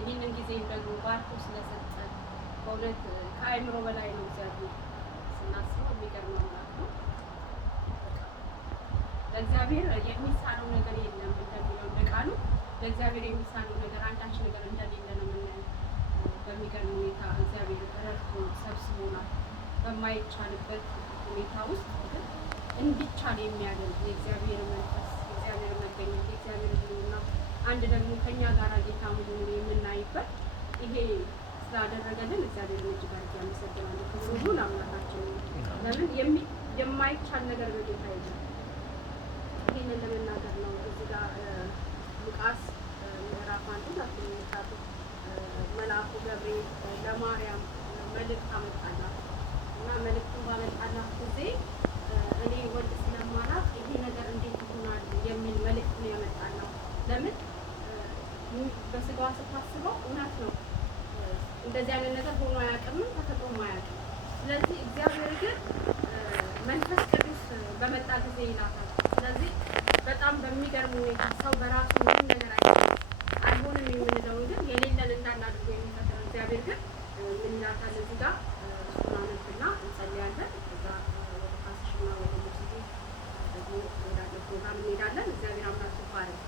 ይህንን ጊዜ ደግሞ ባርኮ ስለሰጠን በእውነት ከአእምሮ በላይ ነው። እግዚአብሔር ስናስበው የሚገርም አምላክ ነው። ለእግዚአብሔር የሚሳነው ነገር የለም እንደሚለው እንደ ቃሉ ለእግዚአብሔር የሚሳነው ነገር አንዳች ነገር እንደሌለ ነው የምናየው። በሚገርም ሁኔታ እግዚአብሔር ረድቶ ሰብስቦናል። በማይቻልበት ሁኔታ ውስጥ ግን እንዲቻል የሚያደርግ የእግዚአብሔር መንፈስ፣ የእግዚአብሔር መገኘት፣ የእግዚአብሔር ሕልውና አንድ ደግሞ ከኛ ጋር ጌታ መሆኑን የምናይበት ይሄ ስላደረገልን እግዚአብሔር እጅግ አድርጌ አመሰግናለሁ። ክብር ሁሉ ለአምላካችን ነው። ለምን የማይቻል ነገር በጌታ የለም። ይህንን ለመናገር ነው። እዚህ ጋር ሉቃስ ምዕራፍ 1 ላይ መልአኩ ገብርኤል ለማርያም መልእክት አመጣላት እና መልእክቱን ባመጣላት ጊዜ እኔ ወልድ ስለማላውቅ ይሄ ነገር እንዴት ይሆናል የሚል መልእክት ነው ያመጣላት። ለምን በስጋዋ ስታስበው እውነት ነው እንደዚህ አይነት ነገር ሆኖ አያውቅም፣ ተፈጥሮም አያውቅም። ስለዚህ እግዚአብሔር ግን መንፈስ ቅዱስ በመጣ ጊዜ ይላታል። ስለዚህ በጣም በሚገርም ሁኔታ ሰው በራሱ ምንም ነገር አይሆንም የምንለውን ግን የሌለን እንዳናድርጎ የሚፈጥር እግዚአብሔር ግን ምን ይላታል እዚህ ጋር እሱን አነብና እንጸልያለን። ከዛ ወደ ፋሲሽና ወደ ሙስሊም ደግሞ ወዳለ ፕሮግራም እንሄዳለን። እግዚአብሔር አምላክ ይባረክ።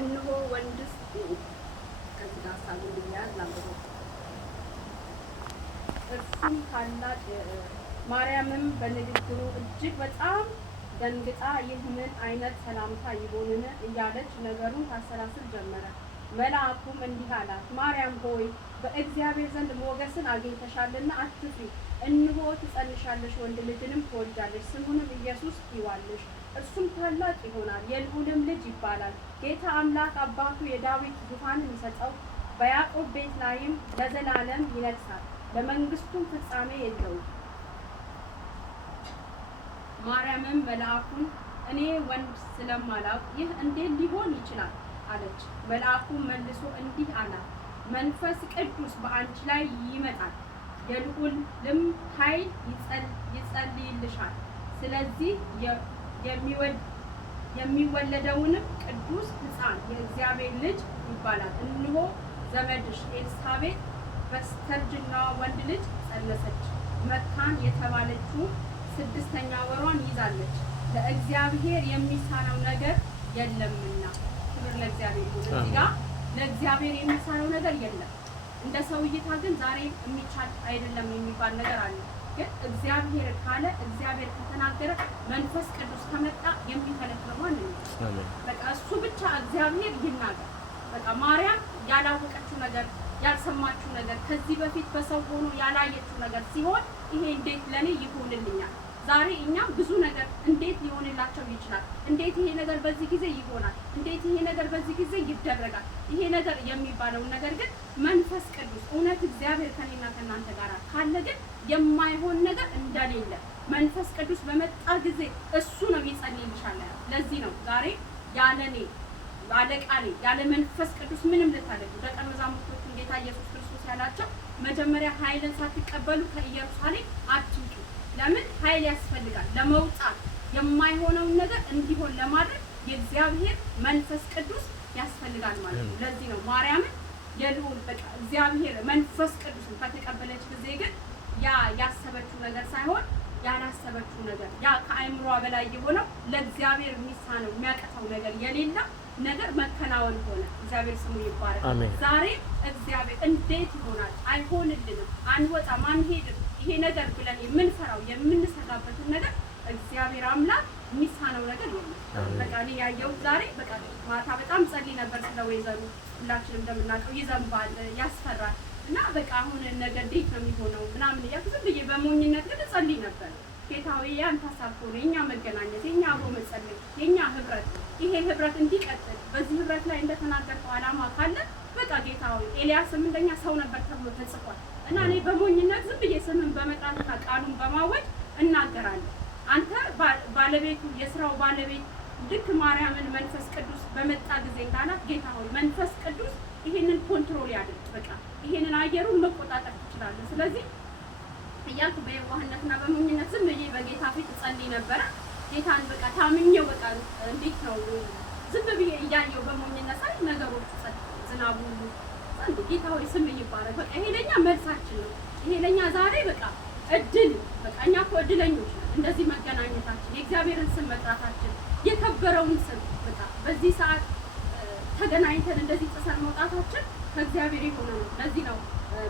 እነሆ ወንድስ ከዚህ ጋር ሀሳብ እንዲያዝ ላምበሮ እርሱም ታላቅ ማርያምም በንግግሩ እጅግ በጣም ደንግጣ ይህ ምን አይነት ሰላምታ ይሆንን እያለች ነገሩን ታሰላስል ጀመረ። መልአኩም እንዲህ አላት፣ ማርያም ሆይ በእግዚአብሔር ዘንድ ሞገስን አግኝተሻልና አትፍሪ። እነሆ ትጸንሻለሽ፣ ወንድ ልጅንም ትወልጃለሽ፣ ስሙንም ኢየሱስ ትዪዋለሽ። እርሱም ታላቅ ይሆናል፣ የልዑልም ልጅ ይባላል። ጌታ አምላክ አባቱ የዳዊት ዙፋንን ይሰጠው፣ በያዕቆብ ቤት ላይም ለዘላለም ይነግሣል፣ ለመንግስቱም ፍጻሜ የለውም። ማርያምም መልአኩን እኔ ወንድ ስለማላውቅ ይህ እንዴት ሊሆን ይችላል አለች። መልአኩም መልሶ እንዲህ አላት፣ መንፈስ ቅዱስ በአንቺ ላይ ይመጣል፣ የልዑልም ኃይል ይጸልይልሻል። ስለዚህ የሚወለደውንም ቅዱስ ሕፃን የእግዚአብሔር ልጅ ይባላል። እነሆ ዘመድሽ ኤልሳቤጥ በስተርጅናዋ ወንድ ልጅ ጸነሰች፣ መካን የተባለችው 6ኛ ወሯን ይዛለች፣ ለእግዚአብሔር የሚሳነው ነገር የለምና። ክብር ለእግዚአብሔር ይሁን። እዚህ ጋር ለእግዚአብሔር የሚሳነው ነገር የለም። እንደ ሰው እይታ ግን ዛሬ የሚቻል አይደለም የሚባል ነገር አለ። ግን እግዚአብሔር ካለ፣ እግዚአብሔር ከተናገረ፣ መንፈስ ቅዱስ ከመጣ የሚከለክለው ማንም ነው። በቃ እሱ ብቻ እግዚአብሔር ይናገር። በቃ ማርያም ያላወቀችው ነገር፣ ያልሰማችው ነገር፣ ከዚህ በፊት በሰው ሆኖ ያላየችው ነገር ሲሆን ይሄ እንዴት ለኔ ይሆንልኛል? ዛሬ እኛ ብዙ ነገር እንዴት ሊሆንላቸው ይችላል? እንዴት ይሄ ነገር በዚህ ጊዜ ይሆናል? እንዴት ይሄ ነገር በዚህ ጊዜ ይደረጋል? ይሄ ነገር የሚባለው ነገር ግን መንፈስ ቅዱስ እውነት እግዚአብሔር ከኔና ከእናንተ ጋር ካለ ግን የማይሆን ነገር እንደሌለ መንፈስ ቅዱስ በመጣ ጊዜ እሱ ነው ይጸልይልሻል ያለው። ለዚህ ነው ዛሬ ያለኔ ባለቃሌ ያለ መንፈስ ቅዱስ ምንም ልታደርጉ ደቀ መዛሙርቶቹን ጌታ ኢየሱስ ክርስቶስ ያላቸው መጀመሪያ ኃይልን ሳትቀበሉ ከኢየሩሳሌም አትውጡ። ለምን? ኃይል ያስፈልጋል ለመውጣት። የማይሆነውን ነገር እንዲሆን ለማድረግ የእግዚአብሔር መንፈስ ቅዱስ ያስፈልጋል ማለት ነው። ለዚህ ነው ማርያምን የልዑል በቃ እግዚአብሔር መንፈስ ቅዱስን ከተቀበለች ጊዜ ግን ያ ያሰበችው ነገር ሳይሆን ያላሰበችው ነገር ያ ከአእምሯ በላይ የሆነው ለእግዚአብሔር የሚሳነው የሚያቀተው ነገር የሌለ ነገር መከናወን ሆነ። እግዚአብሔር ስሙ ይባረክ። ዛሬ እግዚአብሔር እንዴት ይሆናል? አይሆንልንም፣ አንወጣም፣ አንሄድም ይሄ ነገር ብለን የምንፈራው የምንሰጋበትን ነገር እግዚአብሔር አምላክ የሚሳነው ነገር የለም። በቃ እኔ ያየሁት ዛሬ በቃ ማታ በጣም ጸልይ ነበር ስለ ወይዘሩ። ሁላችንም እንደምናውቀው ይዘንባል፣ ያስፈራል እና በቃ አሁን ነገር እንዴት ነው የሚሆነው ምናምን እያልኩ ዝም ብዬ በሞኝነት ግን ጸልይ ነበር። ጌታዊ ያንተ ሀሳብ ከሆነ የኛ መገናኘት፣ የኛ አብሮ መጸለይ፣ የኛ ህብረት ይሄ ህብረት እንዲቀጥል በዚህ ህብረት ላይ እንደተናገርከው ዓላማ ካለ በቃ ጌታዊ ኤልያስም እንደኛ ሰው ነበር ተብሎ ተጽፏል እና እኔ በሞኝነት ዝም ብዬ ስምን በመጥራትና ቃሉን በማወጅ እናገራለሁ። አንተ ባለቤቱ የስራው ባለቤት ልክ ማርያምን መንፈስ ቅዱስ በመጣ ጊዜ እንዳላት ጌታ ሆይ መንፈስ ቅዱስ ይሄንን ኮንትሮል ያድርግ። በቃ ይሄንን አየሩን መቆጣጠር ትችላለህ። ስለዚህ እያልኩ በየዋህነትና በሞኝነት ዝም ብዬ በጌታ ፊት ጸልይ ነበረ። ጌታን በቃ ታምኜው በቃ እንዴት ነው ዝም ብዬ እያየው በሞኝነት ሳይ ነገሮች ዝናቡ ሁሉ እንዴ? ጌታ ሆይ ስም ይባረክ። በቃ ይሄ ለኛ መልሳችን ነው። ይሄ ለኛ ዛሬ በቃ እድል በቃ እኛ እኮ እድለኞች ነን። እንደዚህ መገናኘታችን፣ የእግዚአብሔርን ስም መጥራታችን፣ የከበረውን ስም በቃ በዚህ ሰዓት ተገናኝተን እንደዚህ ጥሰን መውጣታችን ከእግዚአብሔር የሆነ ነው። ለዚህ ነው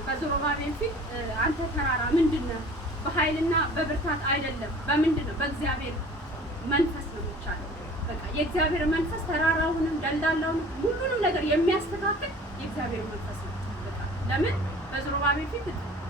በዘሩባቤል ፊት አንተ ተራራ ምንድነው? በኃይልና በብርታት አይደለም፣ በምንድነው? በእግዚአብሔር መንፈስ ነው የሚቻለው። በቃ የእግዚአብሔር መንፈስ ተራራውንም ደልዳላውንም ሁሉንም ነገር የሚያስተካክል የእግዚአብሔር መንፈስ ነው። በቃ ለምን በዘሩባቤል ፊት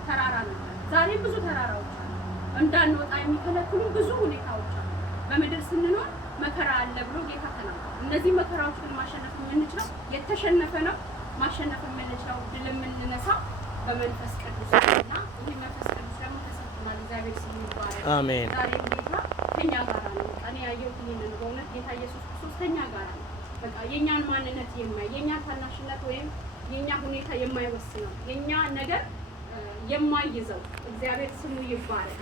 ተራራ ነበር። ዛሬ ብዙ ተራራዎች አሉ፣ እንዳንወጣ የሚከለክሉ ብዙ ሁኔታዎች አሉ። በምድር ስንኖር መከራ አለ ብሎ ጌታ ተናግሯል። እነዚህ መከራዎች ግን ማሸነፍ የምንችለው የተሸነፈ ነው። ማሸነፍ የምንችለው ድል የምንነሳው በመንፈስ ቅዱስ እና ይህ መንፈስ ቅዱስ ደግሞ ተሰጥቶናል። እግዚአብሔር ስም ይባረክ። አሜን። ዛሬም ጌታ ከኛ ጋር ነው። በቃ እኔ ያየሁት ይሄንን በእውነት ጌታ ኢየሱስ ክርስቶስ ከኛ ጋር ነው። በቃ የኛን ማንነት የኛ ታናሽነት ወይም የኛ ሁኔታ የማይወስነው የኛ ነገር የማይይዘው እግዚአብሔር ስሙ ይባረክ።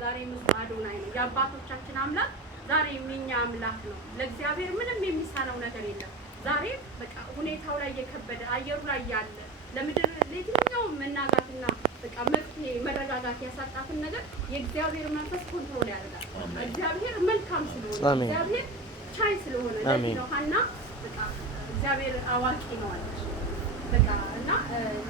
ዛሬ ምስሉ አዶናይ ነው። የአባቶቻችን አምላክ ዛሬ የኛ አምላክ ነው። ለእግዚአብሔር ምንም የሚሳነው ነገር የለም። ዛሬ በቃ ሁኔታው ላይ የከበደ አየሩ ላይ ያለ ለምድር ለየትኛው መናጋትና በቃ መፍትሄ መረጋጋት ያሳጣትን ነገር የእግዚአብሔር መንፈስ ኮንትሮል ያደርጋል። እግዚአብሔር መልካም ስለሆነ እግዚአብሔር ቻይ ስለሆነ ለዚህ ነው ሐና በቃ እግዚአብሔር አዋቂ ነው አለች። በቃ እና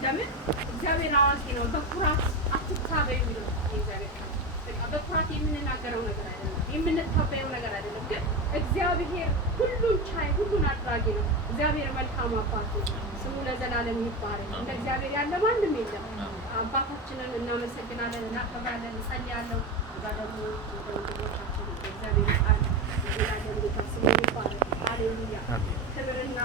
ለምን እግዚአብሔር አዋቂ ነው፣ በኩራት አትታበዩ ነው የእግዚአብሔር ቃል። በቃ በኩራት የምንናገረው ነገር አይደለም፣ የምንታበየው ነገር አይደለም። ግን እግዚአብሔር ሁሉን ቻይ ሁሉን አድራጊ ነው። እግዚአብሔር መልካም አባት ነው። ስሙ ለዘላለም ይባረክ። እንደ እግዚአብሔር ያለ ማንም የለም። አባታችንን እናመሰግናለን፣ እናከብራለን፣ እንጸልያለን። እዛ ደግሞ ወንድሞቻችን እግዚአብሔር ቃል ይላለን። ጌታ ስሙ ይባረክ። ሃሌሉያ። ክብርና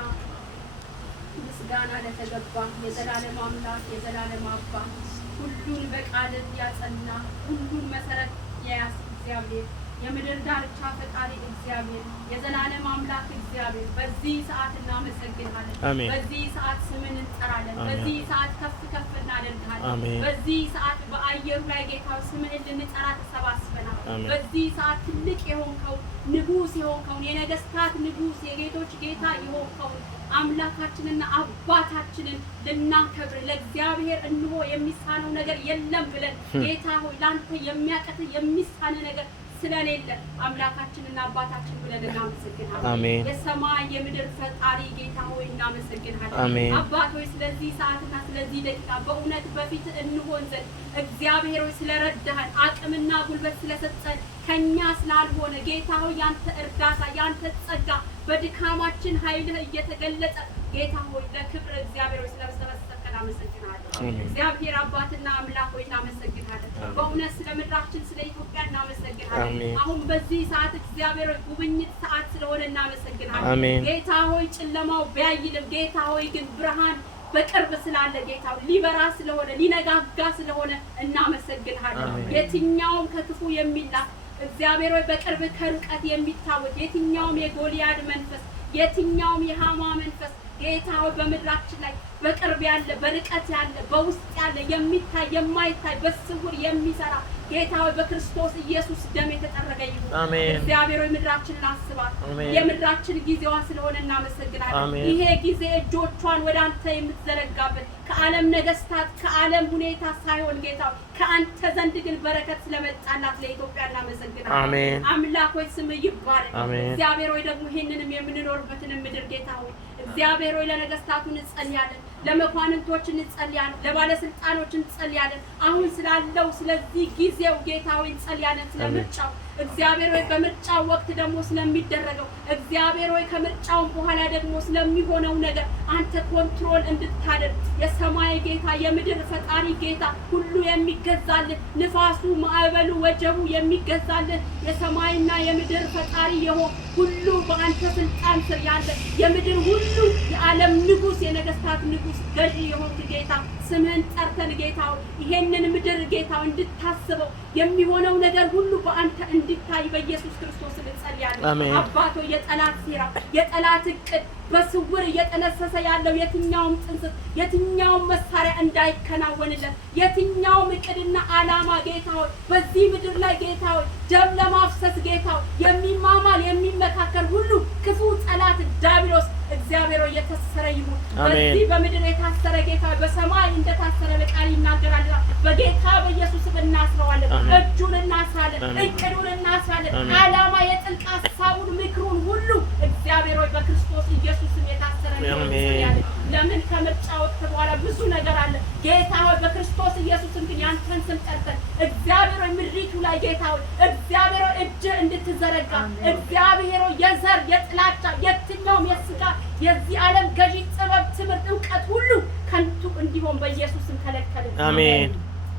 ምስጋና ለተገባ የዘላለም አምላክ የዘላለም አባት ሁሉን በቃልህ ያጸና ሁሉን መሰረት የያዝ እግዚአብሔር የምድር ዳርቻ ፈጣሪ እግዚአብሔር የዘላለም አምላክ እግዚአብሔር በዚህ ሰዓት እናመሰግናለን። በዚህ ሰዓት ስምን እንጠራለን። በዚህ ሰዓት ከፍ ከፍ እናደርጋለን። በዚህ ሰዓት በአየሩ ላይ ጌታ ስምን ልንጠራ ተሰባስበናል። በዚህ ሰዓት ትልቅ የሆንከው ንጉሥ የሆንከውን የነገስታት ንጉሥ የጌቶች ጌታ የሆንከውን አምላካችንና አባታችንን ልናከብር ለእግዚአብሔር እንሆ የሚሳነው ነገር የለም ብለን ጌታ ሆይ ላንተ የሚያቀት የሚሳነ ነገር ስለሌለ አምላካችንና አባታችን ብለን እናመሰግናለን። የሰማይ የምድር ፈጣሪ ጌታ ሆይ እናመሰግናለን። አባት ሆይ ስለዚህ ሰዓትና ስለዚህ ደቂቃ በእውነት በፊት እንሆን ዘንድ እግዚአብሔር ሆይ ስለረዳህን አቅምና ጉልበት ስለሰጠን ከኛ ስላልሆነ ጌታ ሆይ ያንተ እርዳታ ያንተ ጸጋ በድካማችን ኃይልህ እየተገለጠ ጌታ ሆይ ለክብር እግዚአብሔር ሆይ ስለሰበሰብከን እናመሰግናለን። እግዚአብሔር አባትና አምላክ ሆይ እናመሰግናለን። በእውነት ስለ ምድራችን ስለ ኢትዮጵያ እናመሰግናለን። አሁን በዚህ ሰዓት እግዚአብሔር ሆይ ጉብኝት ሰዓት ስለሆነ እናመሰግናለን። ጌታ ሆይ ጨለማው ቢያይልም ጌታ ሆይ ግን ብርሃን በቅርብ ስላለ ጌታ ሊበራ ስለሆነ ሊነጋጋ ስለሆነ እናመሰግናለን። የትኛውም ከክፉ የሚላክ እግዚአብሔር ሆይ በቅርብ ከርቀት የሚታወቅ የትኛውም የጎልያድ መንፈስ የትኛውም የሃማ መንፈስ ጌታ ሆይ በምድራችን ላይ በቅርብ ያለ በርቀት ያለ በውስጥ ያለ የሚታይ የማይታይ በስውር የሚሰራ ጌታ ሆይ በክርስቶስ ኢየሱስ ደም የተጠረገ ይሁን። እግዚአብሔር ሆይ ምድራችንን አስባት። የምድራችን ጊዜዋ ስለሆነ እናመሰግናለን። ይሄ ጊዜ እጆቿን ወደ አንተ የምትዘረጋበት ከዓለም ነገስታት ከዓለም ሁኔታ ሳይሆን ጌታ ከአንተ ዘንድ ግን በረከት ስለመጣላት ለኢትዮጵያ እናመሰግናለን። አምላክ ሆይ ስምህ ይባረክ። እግዚአብሔር ሆይ ደግሞ ይሄንንም የምንኖርበትን ምድር ጌታ ሆይ እግዚአብሔር ሆይ ለነገስታቱ እንጸልያለን፣ ለመኳንንቶች እንጸልያለን፣ ለባለስልጣኖች እንጸልያለን። አሁን ስላለው ስለዚህ ጊዜው ጌታ ሆይ እንጸልያለን። ስለምርጫው እግዚአብሔር ሆይ በምርጫው ወቅት ደግሞ ስለሚደረገው እግዚአብሔር ሆይ ከምርጫው በኋላ ደግሞ ስለሚሆነው ነገር አንተ ኮንትሮል እንድታደርግ የሰማይ ጌታ የምድር ፈጣሪ ጌታ ሁሉ የሚገዛልህ ንፋሱ ማዕበሉ ወጀቡ የሚገዛልህ የሰማይና የምድር ፈጣሪ የሆነ ሁሉ በአንተ ስልጣን ስር ያለ የምድር ሁሉ የዓለም ንጉስ የነገስታት ንጉስ ገዢ የሆንክ ጌታ ስምህን ጠርተን ጌታ ይሄንን ምድር ጌታ እንድታስበው የሚሆነው ነገር ሁሉ በአንተ እንድታይ በኢየሱስ ክርስቶስ እንጸልያለን። አባቶ የጠላት ሴራ የጠላት እቅድ በስውር እየተነሰሰ ያለው የትኛውም ጥንስስ የትኛውም መሳሪያ እንዳይከናወንለት የትኛውም እቅድና ዓላማ ጌታ ሆይ በዚህ ምድር ላይ ጌታ ሆይ ደም ለማፍሰስ ጌታ ሆይ የሚማማል የሚመካከል ሁሉ ክፉ ጠላት ዲያብሎስ እግዚአብሔር የታሰረ ይሁን። በዚህ በምድር የታሰረ ጌታ በሰማይ እንደታሰረ ለቃል ይናገራል። በጌታ በኢየሱስ እናስረዋለን። እጁን እናስራለን፣ እቅዱን እናስራለን። ዓላማ የጥልቅ ሐሳቡን ምክሩን ሁሉ እግዚአብሔር ሆይ በክርስቶስ ኢየሱስ የታሰረ ነው። ለምን ከምርጫ ወቅት በኋላ ብዙ ነገር አለ ጌታ ሆይ በክርስቶስ ኢየሱስ ግን ያንተን ስም ጠርተን እግዚአብሔር ሆይ ምድሪቱ ላይ ጌታ ሆይ እግዚአብሔር ሆይ እጅህ እንድትዘረጋ እግዚአብሔር ሆይ የዘር የጥላቻ የትኛውም የሥጋ የዚህ ዓለም ገዢ ጥበብ ትምህርት ዕውቀት ሁሉ ከንቱ እንዲሆን በኢየሱስም ከለከልን። አሜን።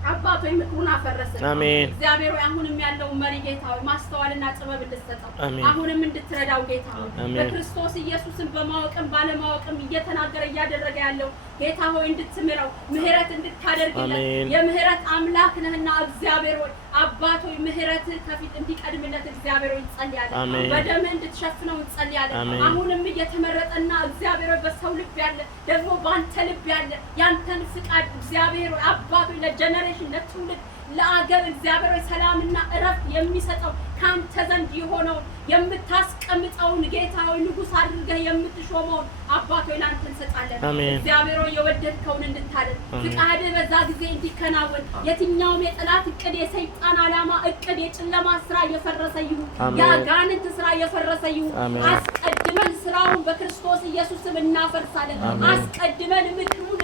አባቶ ምክሩን አፈረሰ። አሜን። እግዚአብሔር ሆይ አሁንም ያለው መሪ ጌታ ሆይ ማስተዋልና ጥበብ እንድትሰጠው አሁንም እንድትረዳው ጌታ ሆይ በክርስቶስ ኢየሱስን በማወቅም ባለማወቅም እየተናገረ እያደረገ ያለው ጌታ ሆይ እንድትምረው ምህረት እንድታደርግለት የምህረት አምላክ ነህና እግዚአብሔር ሆይ አባቶ ምህረት ከፊት እንዲቀድምለት እግዚአብሔር ሆይ እንጸልያለን። በደምህ እንድትሸፍነው እንጸልያለን። አሁንም እየተመረጠና እግዚአብሔር ሆይ በሰው ልብ ያለ ደግሞ በአንተ ልብ ያለ ያንተን ፍቃድ እግዚአብሔር ሆይ አባቶ ለጀነሬሽን ለትውልድ ለአገር እግዚአብሔር ሆይ ሰላምና እረፍት የሚሰጠው ካንተ ዘንድ የሆነውን የምታስቀምጠውን ጌታ ሆይ ንጉሥ አድርገህ የምትሾመውን አባቶ ላንተ እንሰጣለን። እግዚአብሔር ሆይ የወደድከውን እንድታደርግ ፍቃድህ በዛ ጊዜ እንዲከናወን የትኛውም የጠላት እቅድ የሰይጣን ዓላማ እቅድ የጨለማ ስራ የፈረሰ ይሁን፣ የአጋንንት ስራ የፈረሰ ይሁን። አስቀድመን ስራውን በክርስቶስ ኢየሱስም እናፈርሳለን። አስቀድመን ምክሩን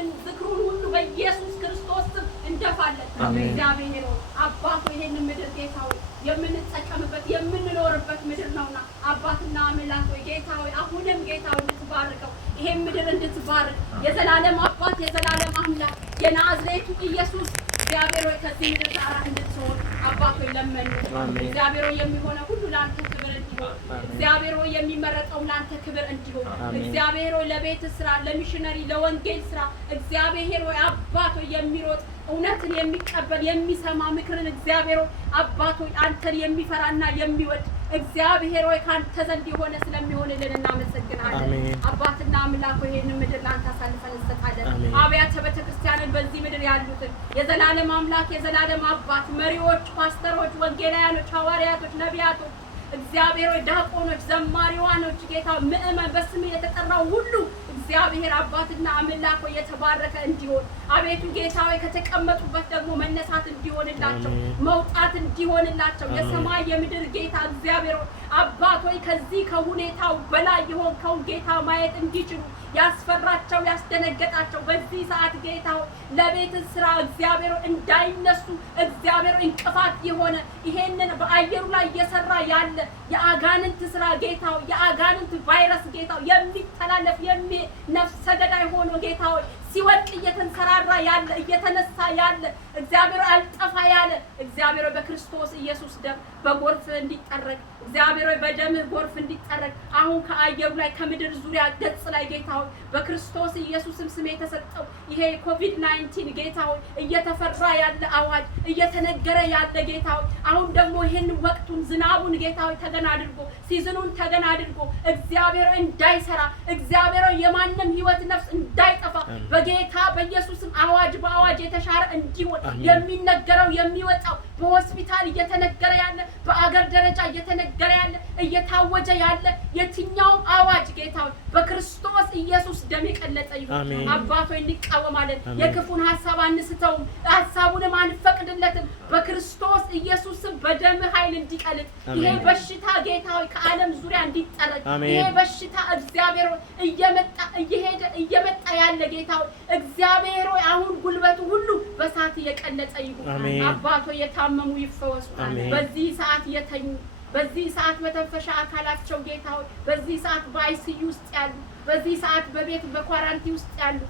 ሁሉ በኢየሱስ ክርስቶስ ስም እንደፋለን። እግዚአብሔር ሆይ አባቶ ይሄንን ምድር ጌታ ሆይ የምንጠቀምበት የምንኖርበት ምድር ነውና አባትና አምላክ ሆይ ጌታ ሆይ አሁንም ጌታ ሆይ እንድትባርከው ይሄን ምድር እንድትባርክ የዘላለም አባት የዘላለም አምላክ የናዝሬቱ ኢየሱስ እግዚአብሔር ሆይ ከዚህ ምድር ጋር እንድትሆን አባቶ ለመን። እግዚአብሔር ሆይ የሚሆነው ሁሉ ላንተ ክብር እንዲሆን እግዚአብሔር ሆይ የሚመረጠው ላንተ ክብር እንዲሆን እግዚአብሔር ሆይ ለቤት ስራ ለሚሽነሪ ለወንጌል ስራ እግዚአብሔር ሆይ አባቶ የሚሮጥ እውነትን የሚቀበል የሚሰማ ምክርን እግዚአብሔር ሆይ አባቶ አንተን የሚፈራና የሚወድ እግዚአብሔር ሆይ ካንተ ዘንድ የሆነ ስለሚሆንልን እናመሰግናለን። አባትና አምላክ ሆይ ይሄንን ምድር ላንተ አሳልፈን እንሰጣለን። አብያተ ቤተክርስቲያንን በዚህ ምድር ያሉትን የዘላለም አምላክ የዘላለም አባት መሪዎች፣ ፓስተሮች፣ ወንጌላውያኖች፣ ሐዋርያቶች፣ ነቢያቶች እግዚአብሔር ሆይ ዲያቆኖች፣ ዘማሪዋኖች ጌታ ምእመን በስም የተጠራው ሁሉ እግዚአብሔር አባትና አምላክ ሆይ የተባረከ እንዲሆን አቤቱ ጌታ ሆይ ከተቀመጡበት ደግሞ መነሳት እንዲሆንላቸው መውጣት እንዲሆንላቸው የሰማይ የምድር ጌታ እግዚአብሔር ሆይ አባት ሆይ ከዚህ ከሁኔታው በላይ የሆንከውን ጌታ ማየት እንዲችሉ ያስፈራቸው ያስደነገጣቸው በዚህ ሰዓት ጌታ ሆይ ለቤት ስራ እግዚአብሔር እንዳይነሱ እግዚአብሔር እንቅፋት የሆነ ይሄንን በአየሩ ላይ እየሰራ ያለ የአጋንንት ስራ ጌታ ሆይ የአጋንንት ቫይረስ ጌታ ሆይ የሚተላለፍ ነፍሰ ገዳይ ሆኖ ጌታ ሆይ ሲወድቅ እየተንሰራራ ያለ እየተነሳ ያለ እግዚአብሔር አልጠፋ ያለ እግዚአብሔር በክርስቶስ ኢየሱስ ደም በጎርፍ እንዲጠረግ እግዚአብሔር በደምህ ጎርፍ እንዲጠረግ አሁን ከአየሩ ላይ ከምድር ዙሪያ ገጽ ላይ ጌታ ሆይ በክርስቶስ ኢየሱስም ስም የተሰጠው ይሄ ኮቪድ-19 ጌታ ሆይ እየተፈራ ያለ አዋጅ እየተነገረ ያለ ጌታ ሆይ አሁን ደግሞ ይሄን ወቅቱን ዝናቡን ጌታ ሆይ ተገና አድርጎ ሲዝኑን ተገና አድርጎ እግዚአብሔር እንዳይሰራ እግዚአብሔር የማንም ህይወት ነፍስ እንዳይጠፋ በጌታ በኢየሱስም አዋጅ በአዋጅ የተሻረ እንዲሆን የሚነገረው የሚወጣው በሆስፒታል እየተነገረ ያለ በአገር ደረጃ እየተነገረ ያለ እየታወጀ ያለ የትኛው አዋጅ ጌታ ሆይ በክርስቶስ ኢየሱስ ደም የቀለጠ ይሁን። አባቶ እንቃወማለን። የክፉን ሐሳብ አንስተውም፣ ሐሳቡንም አንፈቅድለትም። በክርስቶስ ኢየሱስ በደም ኃይል እንዲቀልጥ ይሄ በሽታ ጌታ ሆይ ከዓለም ዙሪያ እንዲጠረግ ይሄ በሽታ እግዚአብሔር ሆይ እየመጣ ያለ ጌታ ሆይ እግዚአብሔር ሆይ አሁን ጉልበቱ ሁሉ በሳት የቀለጠ ይሁን። አባቶ የታመሙ ይፈወሱ። በዚህ ሰዓት የተኙ በዚህ ሰዓት መተንፈሻ አካላቸው ጌታ ሆይ በዚህ ሰዓት በአይሲዩ ውስጥ ያሉ በዚህ ሰዓት በቤት በኳራንቲ ውስጥ ያሉ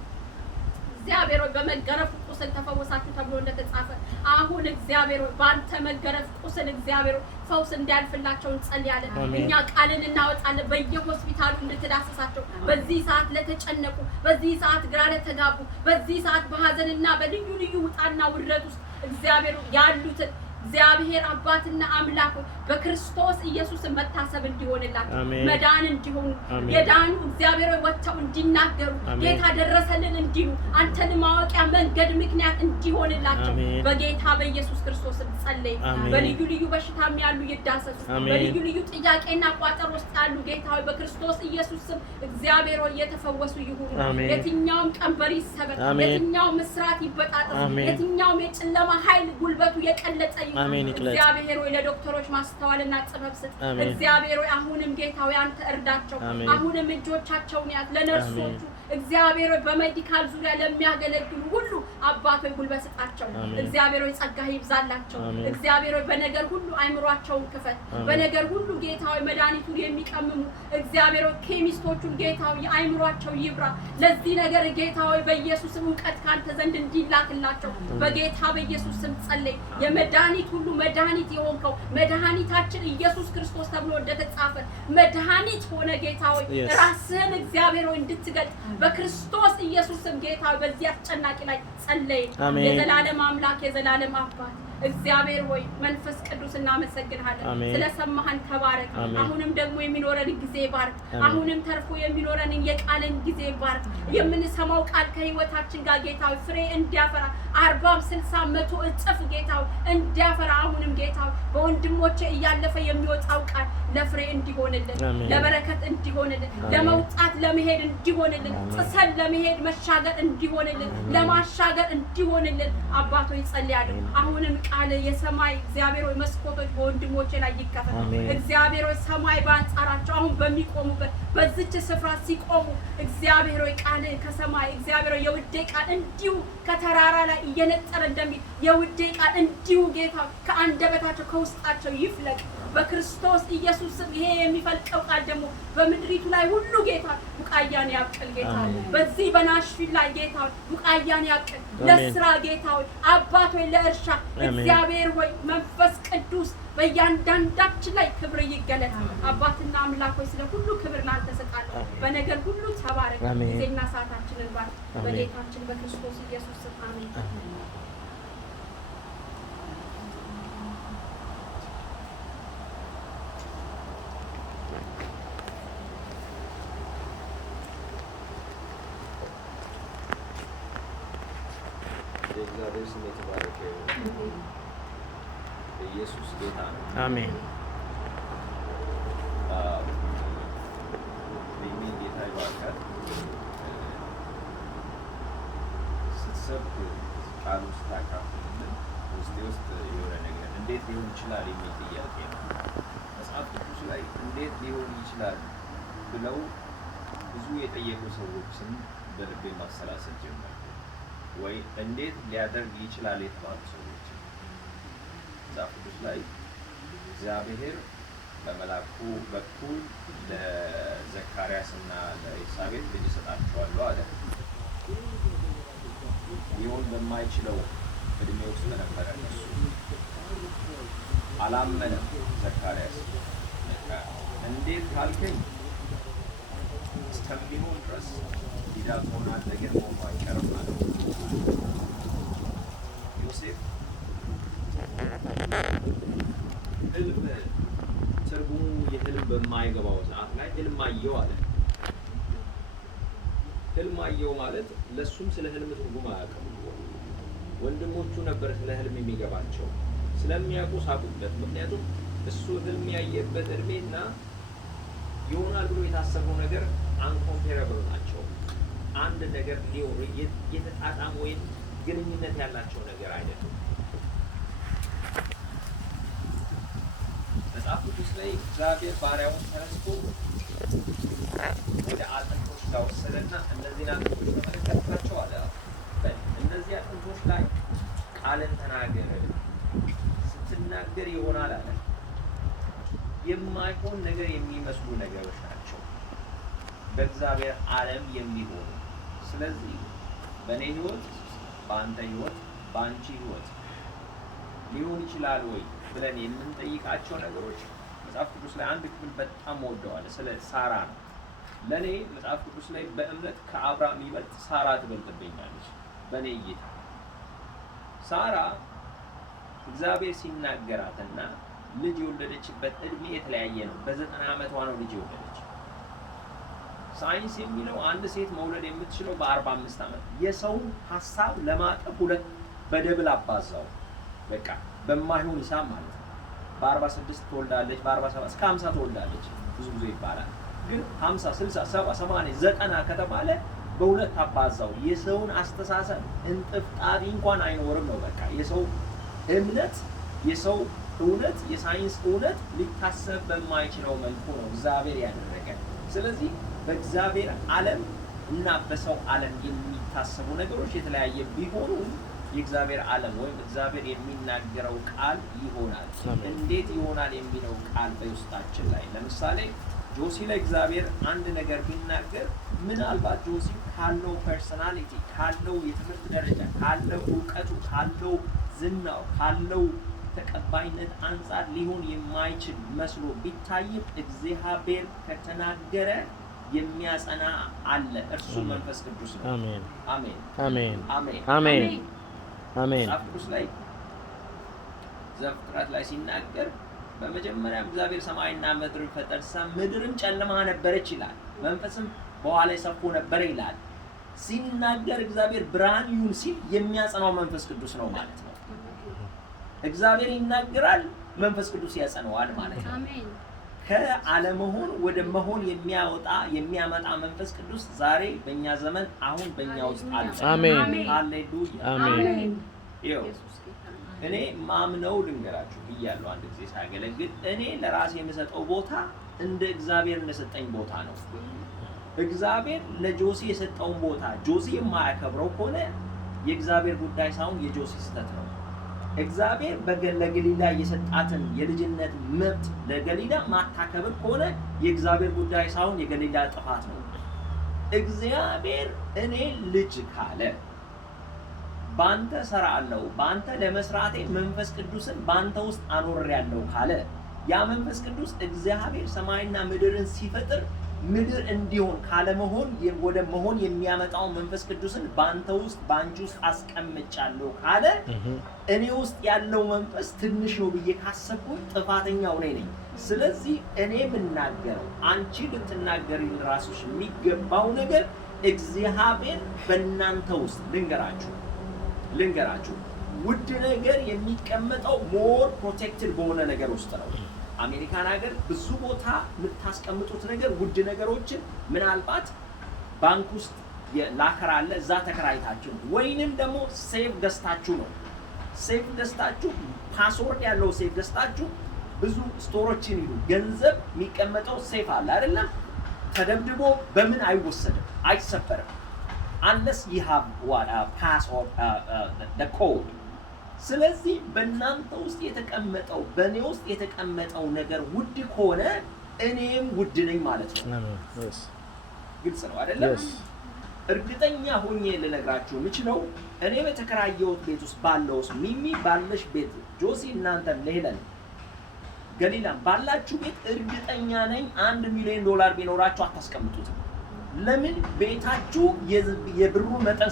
እግዚአብሔር ሆይ በመገረፍ ቁስል ተፈወሳችሁ ተብሎ እንደተጻፈ አሁን እግዚአብሔር ሆይ በአንተ መገረፍ ቁስል እግዚአብሔር ሆይ ፈውስ እንዲያልፍላቸው እንጸልያለን። እኛ ቃልን እናወጣለን በየሆስፒታሉ እንድትዳስሳቸው በዚህ ሰዓት ለተጨነቁ በዚህ ሰዓት ግራ ለተጋቡ በዚህ ሰዓት በሐዘንና በልዩ ልዩ ውጣና ውረድ ውስጥ እግዚአብሔር ያሉትን እግዚአብሔር አባትና አምላክ በክርስቶስ ኢየሱስ መታሰብ እንዲሆንላቸው መዳን እንዲሆኑ የዳኑ እግዚአብሔር ወጥተው እንዲናገሩ ጌታ ደረሰልን እንዲሉ አንተን ማወቂያ መንገድ ምክንያት እንዲሆንላቸው በጌታ በኢየሱስ ክርስቶስ ጸለይ። በልዩ ልዩ በሽታም ያሉ ይዳሰሱ። በልዩ ልዩ ጥያቄና ቋጠሮ ውስጥ ያሉ ጌታ ሆይ በክርስቶስ ኢየሱስ እግዚአብሔር ሆይ የተፈወሱ ይሁኑ። የትኛውም ቀንበር ይሰበር፣ የትኛውም እስራት ይበጣጠስ፣ የትኛውም የጨለማ ኃይል ጉልበቱ የቀለጠ ይሁን። እግዚአብሔር ሆይ ለዶክተሮች ማስተዋልና ጥበብ ስጥ። እግዚአብሔር ሆይ አሁንም ጌታ ሆይ አንተ እርዳቸው። አሁንም እጆቻቸውን ያዝ። ለነርሶቹ እግዚአብሔር ሆይ በሜዲካል ዙሪያ ለሚያገለግሉ ሁሉ አባት ሆይ ጉልበት ስጣቸው። እግዚአብሔር ሆይ ጸጋ ይብዛላቸው። እግዚአብሔር ሆይ በነገር ሁሉ አይምሯቸውን ክፈት። በነገር ሁሉ ጌታ ሆይ መድኃኒቱን የሚቀምሙ እግዚአብሔር ሆይ ኬሚስቶቹን ጌታ ሆይ አይምሯቸው ይብራ። ለዚህ ነገር ጌታ ሆይ በኢየሱስ ዕውቀት ካንተ ዘንድ እንዲላክላቸው በጌታ በኢየሱስ ስም ጸለይ። የመድኃኒት ሁሉ መድኃኒት የሆንከው መድኃኒታችን ኢየሱስ ክርስቶስ ተብሎ እንደተጻፈ መድኃኒት ሆነ ጌታ ሆይ ራስህን እግዚአብሔር ሆይ እንድትገልጥ በክርስቶስ ኢየሱስ ስም ጌታ ሆይ በዚህ አስጨናቂ ላይ ጸለይ። የዘላለም አምላክ የዘላለም አባት እግዚአብሔር ሆይ መንፈስ ቅዱስ እናመሰግንሃለን። ስለሰማህን ተባረክ። አሁንም ደግሞ የሚኖረን ጊዜ ባርክ። አሁንም ተርፎ የሚኖረን የቃልን ጊዜ ባርክ። የምንሰማው ቃል ከህይወታችን ጋር ጌታ ሆይ ፍሬ እንዲያፈራ 40 60 100 እጥፍ ጌታ ሆይ እንዲያፈራ አሁንም ጌታ ሆይ በወንድሞቼ እያለፈ የሚወጣው ቃል ለፍሬ እንዲሆንልን፣ ለበረከት እንዲሆንልን፣ ለመውጣት ለመሄድ እንዲሆንልን፣ ጥሰን ለመሄድ መሻገር እንዲሆንልን፣ ለማሻገር እንዲሆንልን አባቶ ይጸልያለሁ። አሁንም ቃል የሰማይ እግዚአብሔር ሆይ መስኮቶች በወንድሞቼ ላይ ይከፈቱ። እግዚአብሔር ሆይ ሰማይ በአንጻራቸው አሁን በሚቆሙበት በዚች ስፍራ ሲቆሙ እግዚአብሔር ሆይ ቃል ከሰማይ እግዚአብሔር ሆይ የውዴ ቃል እንዲሁ ከተራራ ላይ እየነጠረ እንደሚል የውዴ ቃል እንዲሁ ጌታ ከአንደበታቸው ከውስጣቸው ይፍለቅ በክርስቶስ ኢየሱስ ስም። ይሄ የሚፈልቀው ቃል ደግሞ በምድሪቱ ላይ ሁሉ ጌታ ቡቃያን ያብቅል። ጌታ በዚህ በናሽቪል ላይ ጌታ ቡቃያን ያብቅል። ለስራ ጌታ ሆይ አባት ሆይ ለእርሻ እግዚአብሔር ሆይ መንፈስ ቅዱስ በእያንዳንዳችን ላይ ክብር ይገለጥ። አባትና አምላክ ሆይ ስለ ሁሉ ክብር ላንተ ሰጣለሁ። በነገር ሁሉ ተባረክ። ጊዜና ሰዓታችንን ባርክ። በጌታችን በክርስቶስ ኢየሱስ ስም አሜን። እግዚአብሔር ስም የተባረከ ይሁን። ኢየሱስ ጌታ ነው። አሜን። በሚል ጌታ ይባርካል። ስትሰብክ ቃሉ ስታካፍልን ውስጤ ውስጥ የሆነ ነገር እንዴት ሊሆን ይችላል የሚል ጥያቄ ነው። መጽሐፍ ቅዱስ ላይ እንዴት ሊሆን ይችላል ብለው ብዙ የጠየቁ ሰዎችን በልቤ ማሰላሰል ጀመርኩ። ወይ እንዴት ሊያደርግ ይችላል የተባሉ ሰዎች መጽሐፍ ቅዱስ ላይ እግዚአብሔር በመላኩ በኩል ለዘካርያስና ለኤልሳቤጥ ልጅ እሰጣቸዋለሁ አለ። ሊሆን በማይችለው እድሜ ውስጥ ነበረ። እነሱ አላመነም። ዘካርያስ እንዴት ካልከኝ እስከሚሆን ድረስ ዲዳ ትሆናለህ ግን መሆኑ አይቀርም አለው። ዮሴፍ ህልም ትርጉሙ የህልም በማይገባው ሰዓት ላይ ህልም አየው አለ። ህልም አየው ማለት ለሱም ስለ ህልም ትርጉም አያውቅም። ወንድሞቹ ነበር ስለ ህልም የሚገባቸው። ስለሚያውቁ ሳቁበት። ምክንያቱም እሱ ህልም ያየበት እድሜና ይሆናል ብሎ የታሰበው ነገር አንኮምፔረብል ናቸው። አንድ ነገር ሊሆን የተጣጣም ወይም ግንኙነት ያላቸው ነገር አይደለም። መጽሐፍ ቅዱስ ላይ እግዚአብሔር ባሪያውን ተነስቶ ወደ አጥንቶች ጋር ወሰደና እነዚህን አጥንቶች ተመለከታቸው አለ። እነዚህ አጥንቶች ላይ ቃልን ተናገር፣ ስትናገር ይሆናል አለ። የማይሆን ነገር የሚመስሉ ነገሮች ናቸው በእግዚአብሔር ዓለም የሚሆኑ። ስለዚህ በእኔ ህይወት፣ በአንተ ህይወት፣ በአንቺ ህይወት ሊሆን ይችላል ወይ ብለን የምንጠይቃቸው ነገሮች መጽሐፍ ቅዱስ ላይ አንድ ክፍል በጣም ወደዋል። ስለ ሳራ ነው። ለእኔ መጽሐፍ ቅዱስ ላይ በእምነት ከአብርሃም ይበልጥ ሳራ ትበልጥብኛለች በእኔ እይታ። ሳራ እግዚአብሔር ሲናገራትና ልጅ የወለደችበት እድሜ የተለያየ ነው። በ90 ዓመቷ ነው ልጅ የወለደች። ሳይንስ የሚለው አንድ ሴት መውለድ የምትችለው በ45 ዓመት። የሰውን ሀሳብ ለማጠፍ ሁለት በደብል አባዛው፣ በቃ በማይሆን ሂሳብ ማለት ነው። በ46 ትወልዳለች፣ በ47 እስከ 50 ትወልዳለች ብዙ ጊዜ ይባላል። ግን 50 60 70 80 90 ከተባለ በሁለት አባዛው። የሰውን አስተሳሰብ እንጥፍጣቢ እንኳን አይኖርም ነው በቃ። የሰው እምነት፣ የሰው እውነት፣ የሳይንስ እውነት ሊታሰብ በማይችለው መልኩ ነው እግዚአብሔር ያደረገ። ስለዚህ በእግዚአብሔር ዓለም እና በሰው ዓለም የሚታሰቡ ነገሮች የተለያየ ቢሆኑ የእግዚአብሔር ዓለም ወይም እግዚአብሔር የሚናገረው ቃል ይሆናል። እንዴት ይሆናል የሚለው ቃል በውስጣችን ላይ ለምሳሌ ጆሲ ላይ እግዚአብሔር አንድ ነገር ቢናገር ምናልባት ጆሲ ካለው ፐርሰናሊቲ፣ ካለው የትምህርት ደረጃ፣ ካለው እውቀቱ፣ ካለው ዝናው፣ ካለው ተቀባይነት አንጻር ሊሆን የማይችል መስሎ ቢታይም እግዚአብሔር ከተናገረ የሚያጸና አለ። እርሱ መንፈስ ቅዱስ ነው። አሜን አሜን አሜን አሜን አሜን አሜን። መጽሐፍ ቅዱስ ላይ ዘፍጥረት ላይ ሲናገር በመጀመሪያ እግዚአብሔር ሰማይና ምድርን ፈጠረ፣ ምድርም ጨለማ ነበረች ይላል፣ መንፈስም በኋላ ሰፎ ነበረ ይላል። ሲናገር እግዚአብሔር ብርሃን ይሁን ሲል የሚያጸናው መንፈስ ቅዱስ ነው ማለት ነው። እግዚአብሔር ይናገራል፣ መንፈስ ቅዱስ ያጸናዋል ማለት ነው። አሜን። ከአለመሆን ወደ መሆን የሚያመጣ መንፈስ ቅዱስ ዛሬ በእኛ ዘመን አሁን በእኛ ውስጥ አለ። አሜን ሃሌሉያ አሜን። እኔ ማምነው ልንገራችሁ ብያለሁ አንድ ጊዜ ሳገለግል፣ እኔ ለራሴ የምሰጠው ቦታ እንደ እግዚአብሔር እንደሰጠኝ ቦታ ነው። እግዚአብሔር ለጆሲ የሰጠውን ቦታ ጆሲ የማያከብረው ከሆነ የእግዚአብሔር ጉዳይ ሳይሆን የጆሲ ስህተት ነው። እግዚአብሔር ለገሊላ የሰጣትን የልጅነት መብት ለገሊላ ማታከብር ከሆነ የእግዚአብሔር ጉዳይ ሳይሆን የገሊላ ጥፋት ነው። እግዚአብሔር እኔ ልጅ ካለ ባንተ ሰራለሁ፣ ባንተ ለመስራቴ መንፈስ ቅዱስን ባንተ ውስጥ አኖሬያለሁ ካለ ያ መንፈስ ቅዱስ እግዚአብሔር ሰማይና ምድርን ሲፈጥር ምድር እንዲሆን ካለመሆን ወደ መሆን የሚያመጣው መንፈስ ቅዱስን ባንተ ውስጥ ባንቺ ውስጥ አስቀምጫለሁ ካለ እኔ ውስጥ ያለው መንፈስ ትንሽ ነው ብዬ ካሰብኩኝ ጥፋተኛው እኔ ነኝ። ስለዚህ እኔ የምናገረው አንቺ ልትናገሪ ራስሽ የሚገባው ነገር እግዚአብሔር በእናንተ ውስጥ ልንገራችሁ ውድ ነገር የሚቀመጠው ሞር ፕሮቴክትድ በሆነ ነገር ውስጥ ነው። አሜሪካን ሀገር ብዙ ቦታ የምታስቀምጡት ነገር ውድ ነገሮችን ምናልባት ባንክ ውስጥ ላከር አለ፣ እዛ ተከራይታችሁ ወይንም ደግሞ ሴፍ ገዝታችሁ ነው። ሴፍ ገዝታችሁ ፓስወርድ ያለው ሴፍ ገዝታችሁ ብዙ ስቶሮችን ይሉ ገንዘብ የሚቀመጠው ሴፍ አለ አይደለም? ተደብድቦ በምን አይወሰድም፣ አይሰበርም። unless you have password the code። ስለዚህ በእናንተ ውስጥ የተቀመጠው በእኔ ውስጥ የተቀመጠው ነገር ውድ ከሆነ እኔም ውድ ነኝ ማለት ነው። ግልጽ ነው አይደለም? እርግጠኛ ሆኜ ልነግራችሁ የምችለው እኔ በተከራየሁት ቤት ውስጥ ባለውስ ሚሚ ባለሽ ቤት ጆሲ እናንተም ለሄለን ገሊላም ባላችሁ ቤት እርግጠኛ ነኝ $1 ሚሊዮን ቢኖራችሁ አታስቀምጡትም። ለምን? ቤታችሁ የብሩ መጠን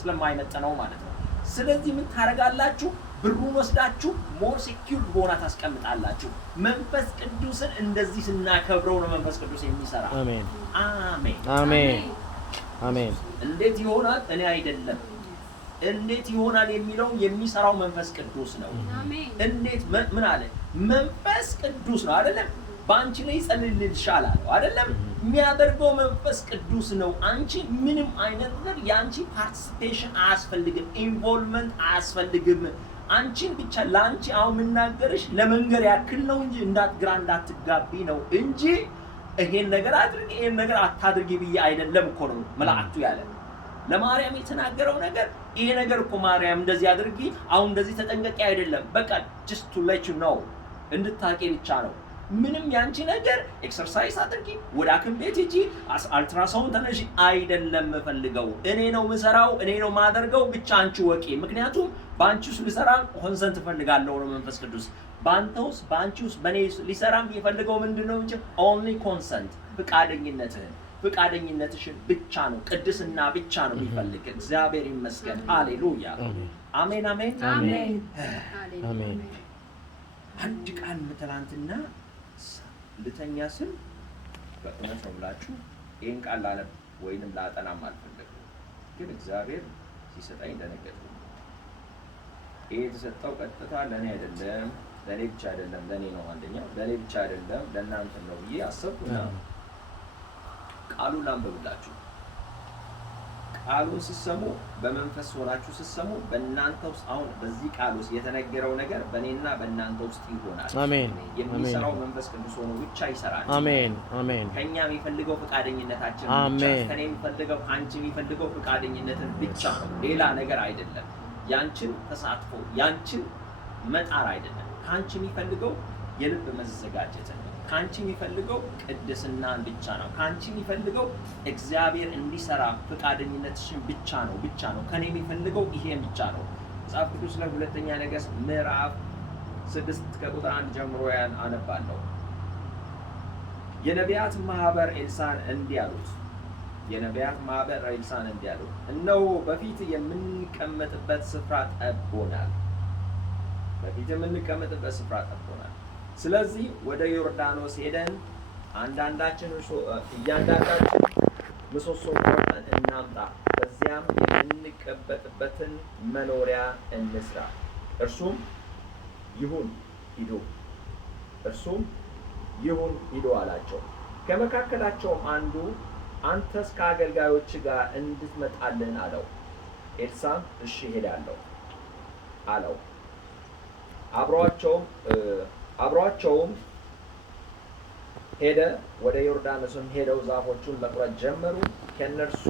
ስለማይመጥነው ማለት ነው። ስለዚህ ምን ታረጋላችሁ? ብሩን ወስዳችሁ ሞር ሴኪዩር በሆነ ታስቀምጣላችሁ። መንፈስ ቅዱስን እንደዚህ ስናከብረው ነው መንፈስ ቅዱስ የሚሰራ። አሜን አሜን አሜን አሜን። እንዴት ይሆናል? እኔ አይደለም። እንዴት ይሆናል የሚለው የሚሰራው መንፈስ ቅዱስ ነው። አሜን። እንዴት ምን አለ? መንፈስ ቅዱስ ነው አይደለም? ባንቺ ላይ ይጸልይልሻል አለው አይደለም? የሚያደርገው መንፈስ ቅዱስ ነው። አንቺ ምንም አይነት ነገር ያንቺ ፓርቲሲፔሽን አያስፈልግም፣ ኢንቮልቭመንት አያስፈልግም። አንቺን ብቻ ላንቺ አሁን የምናገርሽ ለመንገር ያክል ነው እንጂ እንዳትጋቢ ነው እንጂ ይሄን ነገር አድርጊ ይሄን ነገር አታድርጊ ብዬ አይደለም እኮ ነው መላእክቱ ያለ። ለማርያም የተናገረው ነገር ይሄ ነገር እኮ ማርያም እንደዚህ አድርጊ አሁን እንደዚህ ተጠንቀቂ አይደለም። በቃ just to let you know እንድታቂ ብቻ ነው። ምንም ያንቺ ነገር ኤክሰርሳይዝ አድርጊ፣ ወደ ሐኪም ቤት ሂጂ፣ አልትራሳውንድ ተነሺ አይደለም የምፈልገው። እኔ ነው የምሰራው፣ እኔ ነው የማደርገው፣ ብቻ አንቺ ወቂ። ምክንያቱም በአንቺ ውስጥ ሊሰራ ኮንሰንት እፈልጋለሁ ነው መንፈስ ቅዱስ። በአንተ ውስጥ በአንቺ ውስጥ በእኔ ሊሰራም የፈልገው ምንድነው እንጂ ኦንሊ ኮንሰንት፣ ፍቃደኝነትሽን ብቻ ነው፣ ቅድስና ብቻ ነው የሚፈልግ። እግዚአብሔር ይመስገን። ሃሌሉያ አሜን አሜን አሜን አሜን። አንድ ቃል ትናንትና ልተኛ ስል በእውነት ነው ብላችሁ ይሄን ቃል ላነብ ወይንም ላጠናም አልፈለግኩም፣ ግን እግዚአብሔር ሲሰጠኝ ደነገጥኩ። ይሄ የተሰጠው ቀጥታ ለኔ አይደለም፣ ለኔ ብቻ አይደለም፣ ለኔ ነው አንደኛ፣ ለኔ ብቻ አይደለም ለእናንተ ነው ብዬ አሰብኩና ቃሉን ላንብብላችሁ። ቃሉን ስትሰሙ በመንፈስ ሆናችሁ ስትሰሙ በእናንተ ውስጥ አሁን በዚህ ቃል ውስጥ የተነገረው ነገር በእኔና በእናንተ ውስጥ ይሆናል። አሜን። የሚሰራው መንፈስ ቅዱስ ሆኖ ብቻ ይሰራል። አሜን አሜን። ከኛ የሚፈልገው ፈቃደኝነታችን ብቻ፣ አሜን። ከኔ የሚፈልገው ከአንቺ የሚፈልገው ፈቃደኝነትን ብቻ ነው፣ ሌላ ነገር አይደለም። ያንቺን ተሳትፎ ያንቺን መጣር አይደለም። ከአንቺ የሚፈልገው የልብ መዘጋጀትን ነው። ከአንቺ የሚፈልገው ቅድስናን ብቻ ነው። ከአንቺ የሚፈልገው እግዚአብሔር እንዲሰራ ፈቃደኝነትሽን ብቻ ነው። ከኔ የሚፈልገው ይሄን ብቻ ነው። መጽሐፍ ቅዱስ ላይ ሁለተኛ ነገሥት ምዕራፍ 6 ከቁጥር 1 ጀምሮ ያን አነባለሁ። የነቢያት ማህበር ኤልሳዕን እንዲህ አሉት፣ እነሆ በፊት የምንቀመጥበት ስፍራ ጠቦናል። ስለዚህ ወደ ዮርዳኖስ ሄደን እያንዳንዳችን ምሰሶ ቆርጠን እናምጣ፣ በዚያም የምንቀመጥበትን መኖሪያ እንስራ። እርሱም ይሁን ሂዱ አላቸው። ከመካከላቸውም አንዱ አንተስ ከአገልጋዮች ጋር እንድትመጣልን አለው። ኤልሳዕም እሺ እሄዳለሁ አለው። አብሯቸውም ሄደ። ወደ ዮርዳኖስም ሄደው ዛፎቹን መቁረጥ ጀመሩ። ከእነርሱ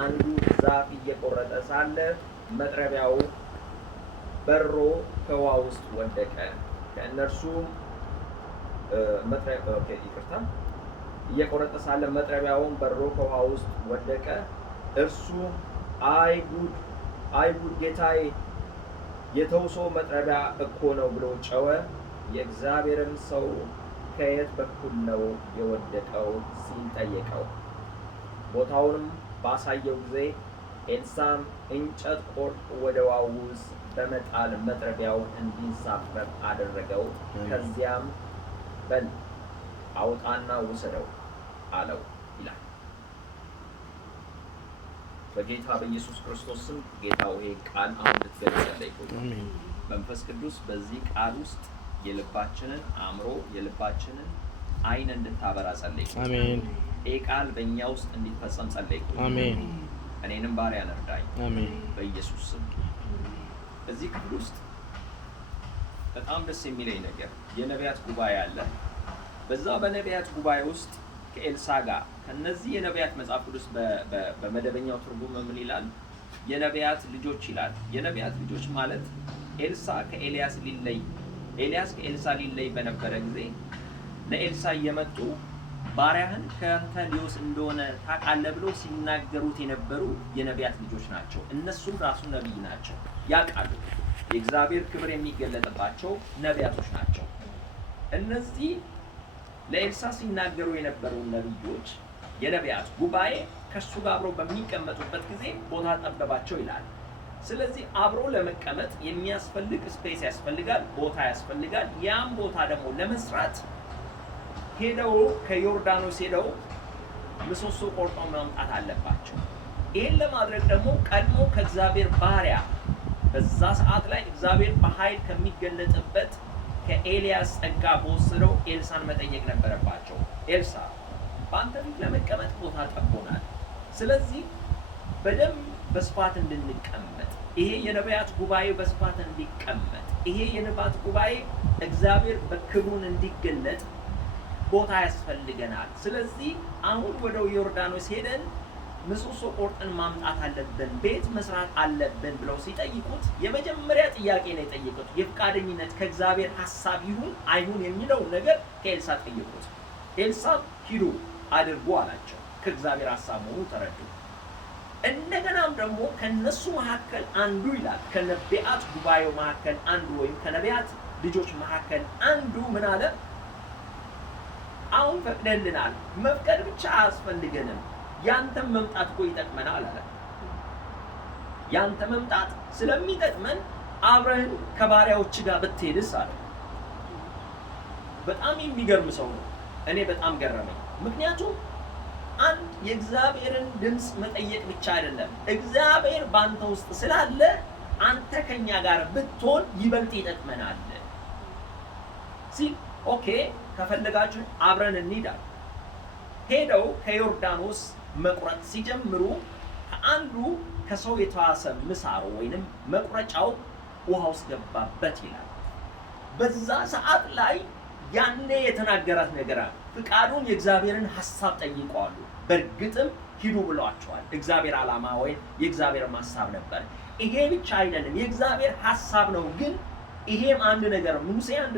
አንዱ ዛፍ እየቆረጠ ሳለ መጥረቢያው በሮ ከውሃ ውስጥ ወደቀ። እየቆረጠ ሳለ መጥረቢያውን በሮ ከውሃ ውስጥ ወደቀ። እርሱም አይ ጉድ ጌታዬ፣ የተውሶ መጥረቢያ እኮ ነው ብሎ ጮኸ። የእግዚአብሔርም ሰው ከየት በኩል ነው የወደቀው ሲል ጠየቀው። ቦታውንም ባሳየው ጊዜ ኤልሳዕም እንጨት ቆርጦ ወደ ውሃው ውስጥ በመጣል መጥረቢያው እንዲንሳፈፍ አደረገው። ከዚያም በል አውጣና ውሰደው አለው ይላል። በጌታ በኢየሱስ ክርስቶስ ስም ጌታ ሆይ ቃል አሁን ልትገልጽልኝ አሜን። መንፈስ ቅዱስ በዚህ ቃል ውስጥ የልባችንን አእምሮ የልባችንን አይን እንድታበራ ጸልይ አሜን። ይህ ቃል በእኛ ውስጥ እንዲፈጸም ጸልይ አሜን። እኔንም ባሪያን እርዳኝ አሜን በኢየሱስ ስም። በዚህ ክፍል ውስጥ በጣም ደስ የሚለኝ ነገር የነቢያት ጉባኤ አለ። በዛ በነቢያት ጉባኤ ውስጥ ከኤልሳዕ ጋር ከነዚህ የነቢያት መጽሐፍ ቅዱስ በመደበኛው ትርጉም ምን ይላል? የነቢያት ልጆች ይላል። የነቢያት ልጆች ማለት ኤልያስ ከኤልሳዕ ሊለይ በነበረ ጊዜ ለኤልሳዕ እየመጡ ባሪያህን ከአንተ ሊወስድ እንደሆነ ታውቃለህ ብሎ ሲናገሩት የነበሩ የነቢያት ልጆች ናቸው። እነሱም ራሱ ነቢይ ናቸው፣ ያውቃሉ። የእግዚአብሔር ክብር የሚገለጥባቸው ነቢያቶች ናቸው። እነዚህ ለኤልሳዕ ሲናገሩ የነበሩ ነቢዮች የነቢያት ጉባኤ ከሱ ጋር አብሮ በሚቀመጡበት ጊዜ ቦታ ጠበባቸው ይላል። ስለዚህ አብሮ ለመቀመጥ የሚያስፈልግ ስፔስ ያስፈልጋል፣ ቦታ ያስፈልጋል። ያን ቦታ ደግሞ ለመስራት ሄደው ከዮርዳኖስ ሄደው ምሰሶ ቆርጠው ማምጣት አለባቸው። ይህን ለማድረግ ደግሞ ቀድሞ ከእግዚአብሔር ባሪያ በዛ ሰዓት ላይ እግዚአብሔር በኃይል ከሚገለጥበት ከኤልያስ ጸጋ በወሰደው ኤልሳዕን መጠየቅ ነበረባቸው። ኤልሳዕ በአንተ ፊት ለመቀመጥ ቦታ ጠቦናል። ስለዚህ በደንብ በስፋት እንድንቀመጥ፣ ይሄ የነቢያት ጉባኤ በስፋት እንዲቀመጥ፣ ይሄ የነቢያት ጉባኤ እግዚአብሔር በክብሩን እንዲገለጥ ቦታ ያስፈልገናል። ስለዚህ አሁን ወደ ዮርዳኖስ ሄደን ምሰሶ ቆርጠን ማምጣት አለብን፣ ቤት መስራት አለብን ብለው ሲጠይቁት የመጀመሪያ ጥያቄ ነው የጠየቁት። የፍቃደኝነት ከእግዚአብሔር ሐሳብ ይሁን አይሁን የሚለው ነገር ከኤልሳዕ ጠየቁት። ኤልሳዕ ሂዱ አድርጉ አላቸው። ከእግዚአብሔር ሐሳብ መሆኑ ተረዱ። እንደገናም ደግሞ ከነሱ መካከል አንዱ ይላል ከነቢያት ጉባኤው መካከል አንዱ ወይም ከነቢያት ልጆች መካከል አንዱ ምን አለ? አሁን ፈቅደልናል፣ መፍቀድ ብቻ አያስፈልገንም፣ ያንተም መምጣት እኮ ይጠቅመናል አለ። ያንተ መምጣት ስለሚጠቅመን አብረን ከባሪያዎች ጋር ብትሄድስ አለ። በጣም የሚገርም ሰው ነው። እኔ በጣም ገረመኝ። ምክንያቱም አንድ የእግዚአብሔርን ድምፅ መጠየቅ ብቻ አይደለም፣ እግዚአብሔር ባንተ ውስጥ ስላለ አንተ ከኛ ጋር ብትሆን ይበልጥ ይጠቅመናል ሲል ኦኬ ከፈለጋችሁ አብረን እንሂዳለን። ሄደው ከዮርዳኖስ መቁረጥ ሲጀምሩ ከአንዱ ከሰው የተዋሰ ምሳሮ ወይንም መቁረጫው ውሃ ውስጥ ገባበት ይላል። በዛ ሰዓት ላይ ያኔ የተናገራት ነገር አለ። ፍቃዱን የእግዚአብሔርን ሐሳብ ጠይቀዋል። በእርግጥም ሂዱ ብሏቸዋል። እግዚአብሔር ዓላማ ወይ የእግዚአብሔር ሐሳብ ነበር። ይሄ ብቻ አይደለም፣ የእግዚአብሔር ሐሳብ ነው። ግን ይሄም አንድ ነገር ነው። ሙሴ አንድ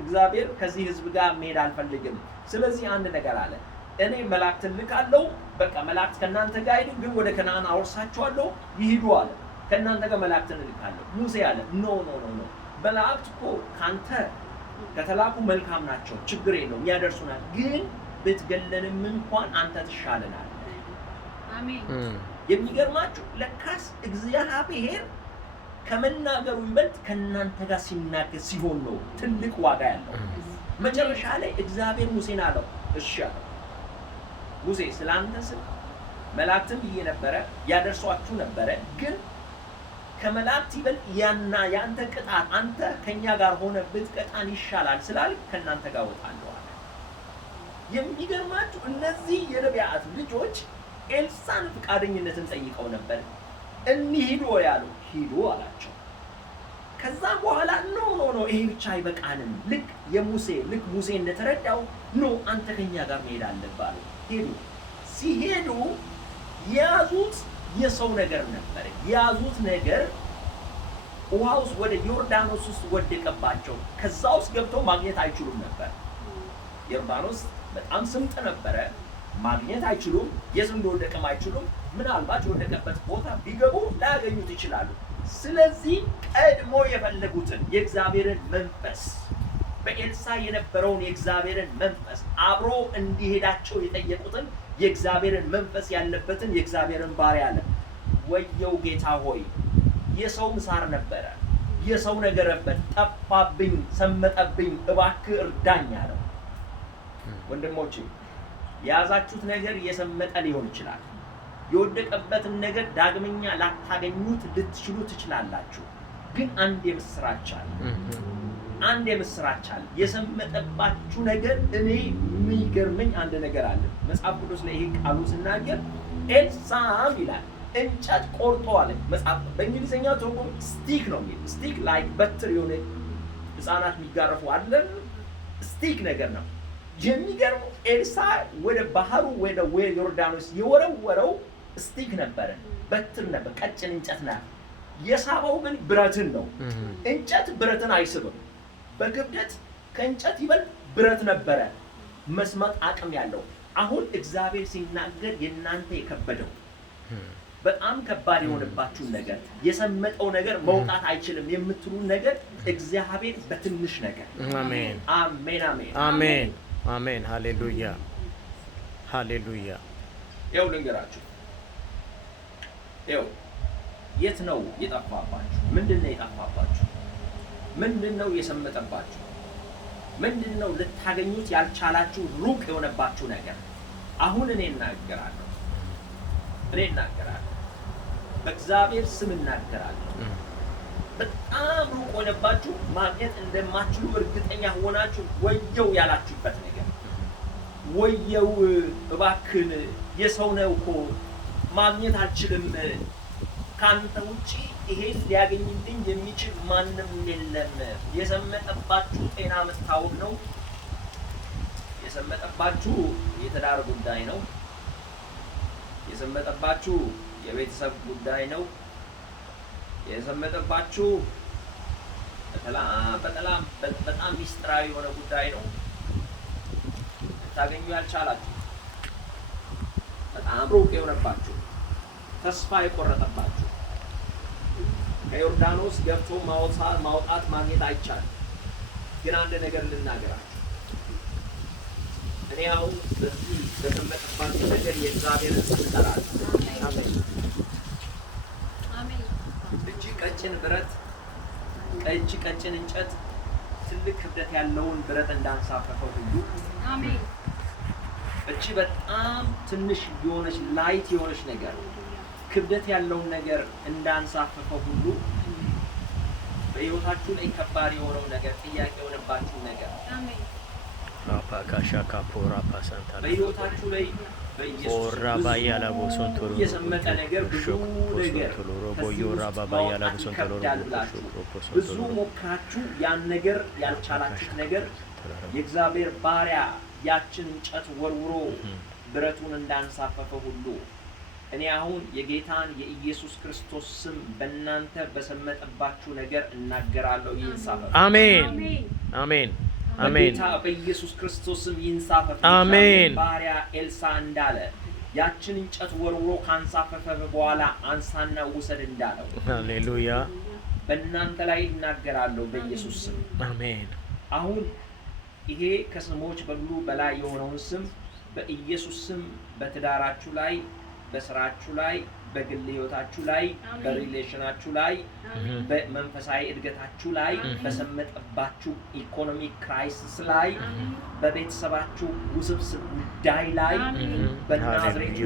እግዚአብሔር ከዚህ ህዝብ ጋር መሄድ አልፈልግም፣ ስለዚህ አንድ ነገር አለ። እኔ መላእክትን ልካለሁ፣ በቃ መላእክት ከናንተ ጋር ሄዱ፣ ግን ወደ ከነዓን አወርሳቸዋለሁ፣ ይሂዱ አለ። ከናንተ ጋር መላእክትን ልካለሁ። ሙሴ አለ ኖ ኖ ኖ ኖ፣ መላእክት እኮ ካንተ ከተላኩ መልካም ናቸው፣ ችግር የለውም ያደርሱናል፣ ግን ብትገለንም እንኳን አንተ ትሻለናል። አሜን። የሚገርማችሁ ለካስ እግዚአብሔር ከመናገሩ ይበልጥ ከናንተ ጋር ሲናገር ሲሆን ነው ትልቅ ዋጋ ያለው። መጨረሻ ላይ እግዚአብሔር ሙሴን አለው እሺ አለው። ሙሴ ስላንተ ስል መላእክትን ብዬ ነበረ ያደርሷችሁ ነበረ፣ ግን ከመላእክት ይበልጥ ያና ያንተ ቅጣት አንተ ከኛ ጋር ሆነ ብትቀጣን ይሻላል ስላል ከናንተ ጋር ወጣለሁ አለ። የሚገርማችሁ እነዚህ የነቢያት ልጆች ኤልሳን ፍቃደኝነትን ጠይቀው ነበር። እንሂዱ ያሉ ሂዱ አላቸው። ከዛ በኋላ ኖ ኖ ኖ ይሄ ብቻ አይበቃንም፣ ልክ ሙሴ እንደተረዳው ኖ አንተ ከኛ ጋር መሄድ አለብህ አሉ። ሄዱ። ሲሄዱ የያዙት የሰው ነገር ነበር። የያዙት ነገር ውሃ ውስጥ ወደ ዮርዳኖስ ውስጥ ወደቀባቸው። ከዛ ውስጥ ገብተው ማግኘት አይችሉም ነበር። ዮርዳኖስ በጣም ስምጥ ነበረ፣ ማግኘት አይችሉም። የት እንደወደቀም አይችሉም። ምናልባት የወደቀበት ቦታ ቢገቡ ላያገኙት ይችላሉ። ስለዚህ ቀድሞ የፈለጉትን የእግዚአብሔርን መንፈስ በኤልሳ የነበረውን የእግዚአብሔርን መንፈስ አብሮ እንዲሄዳቸው የጠየቁትን የእግዚአብሔርን መንፈስ ያለበትን የእግዚአብሔርን ባሪያ አለ። ወየው ጌታ ሆይ የሰው ምሳር ነበረ፣ የሰው ነገር ነበር፣ ጠፋብኝ፣ ሰመጠብኝ፣ እባክህ እርዳኝ አለው። ወንድሞቼ የያዛችሁት ነገር የሰመጠ ሊሆን ይችላል። የወደቀበትን ነገር ዳግመኛ ላታገኙት ልትችሉ ትችላላችሁ። ግን አንድ የምስራች አለ። አንድ የምስራች አለ። የሰመጠባችሁ ነገር እኔ የሚገርመኝ አንድ ነገር አለ። መጽሐፍ ቅዱስ ላይ ይሄ ቃሉ ሲናገር ኤልሳም ይላል እንጨት ቆርጦ አለ። መጽሐፍ በእንግሊዝኛው ትርጉም ስቲክ ነው የሚል ስቲክ ላይክ በትር የሆነ ህፃናት የሚጋረፉ አይደለም፣ ስቲክ ነገር ነው። የሚገርመው ኤልሳ ወደ ባህሩ ወደ ዮርዳኖስ የወረወረው ስቲክ ነበረ፣ በትር ነበር፣ ቀጭን እንጨት ነው። የሳበው ግን ብረትን ነው። እንጨት ብረትን አይስብም። በክብደት ከእንጨት ይበልጥ ብረት ነበረ መስማት አቅም ያለው። አሁን እግዚአብሔር ሲናገር የእናንተ የከበደው በጣም ከባድ የሆነባችሁን ነገር የሰመጠው ነገር መውጣት አይችልም የምትሉ ነገር እግዚአብሔር በትንሽ ነገር አሜን አሜን አሜን አሜን አሜን ሃሌሉያ ሃሌሉያ። ይኸው ልንገራችሁ፣ ይኸው የት ነው የጠፋባችሁ? ምንድን ነው የጠፋባችሁ? ምንድን ነው የሰመጠባችሁ? ምንድን ነው ልታገኙት ያልቻላችሁ ሩቅ የሆነባችሁ ነገር? አሁን እኔ እናገራለሁ፣ በእግዚአብሔር ስም እናገራለሁ። በጣም ሩቅ ሆነባችሁ ማግኘት እንደማትችሉ እርግጠኛ ሆናችሁ ወየው ያላችሁበት ነገር፣ ወየው እባክን የሰው ነው እኮ ማግኘት አልችልም፣ ካንተ ውጪ ይሄን ሊያገኝልኝ የሚችል ማንም የለም። የሰመጠባችሁ ጤና መታወቅ ነው። የሰመጠባችሁ የትዳር ጉዳይ ነው። የሰመጠባችሁ የቤተሰብ ጉዳይ ነው። የሰመጠባችሁ በጣም ሚስጥራዊ የሆነ ጉዳይ ነው። ልታገኙ ያልቻላችሁ በጣም ሩቅ የሆነባችሁ ተስፋ የቆረጠባችሁ ከዮርዳኖስ ገብቶ ማውጣት ማግኘት አይቻልም። ግን አንድ ነገር ልናገራችሁ። እኔ አሁን በዚህ በተመጠባችሁ ነገር የእግዚአብሔርን ስም እጠራለሁ። አሜን አሜን። እቺ ቀጭን ብረት እቺ ቀጭን እንጨት ትልቅ ክብደት ያለውን ብረት እንዳንሳፈፈው ሁሉ አሜን። እቺ በጣም ትንሽ የሆነች ላይት የሆነች ነገር ክብደት ያለውን ነገር እንዳንሳፈፈው ሁሉ በሕይወታችሁ ላይ ከባድ የሆነው ነገር ጥያቄ የሆነባችሁ ነገር አሜን። አፓካሻ ካፖራ ፓሳንታ በሕይወታችሁ ላይ ኦራ ባያላ ቦሶን ቶሎ የሰመጠ ነገር ብዙ ነገር ቦዮራ ባያላ ቦሶን ቶሎ ብዙ ሞክራችሁ ያን ነገር ያልቻላችሁት ነገር የእግዚአብሔር ባሪያ ያችን እንጨት ወርውሮ ብረቱን እንዳንሳፈፈ ሁሉ እኔ አሁን የጌታን የኢየሱስ ክርስቶስ ስም በእናንተ በሰመጠባችሁ ነገር እናገራለሁ። ይንሳፈፍ። አሜን አሜን አሜን። በጌታ በኢየሱስ ክርስቶስ ስም ይንሳፈፍ። አሜን። ባሪያ ኤልሳ እንዳለ ያችን እንጨት ወርውሮ ካንሳፈፈ በኋላ አንሳና ውሰድ እንዳለው ሃሌሉያ በእናንተ ላይ እናገራለሁ በኢየሱስ ስም አሜን። አሁን ይሄ ከስሞች በሙሉ በላይ የሆነውን ስም በኢየሱስ ስም በትዳራችሁ ላይ በስራችሁ ላይ በግል ህይወታችሁ ላይ በሪሌሽናችሁ ላይ በመንፈሳዊ እድገታችሁ ላይ በሰመጠባችሁ ኢኮኖሚክ ክራይሲስ ላይ በቤተሰባችሁ ውስብስብ ጉዳይ ላይ በናዝሬቱ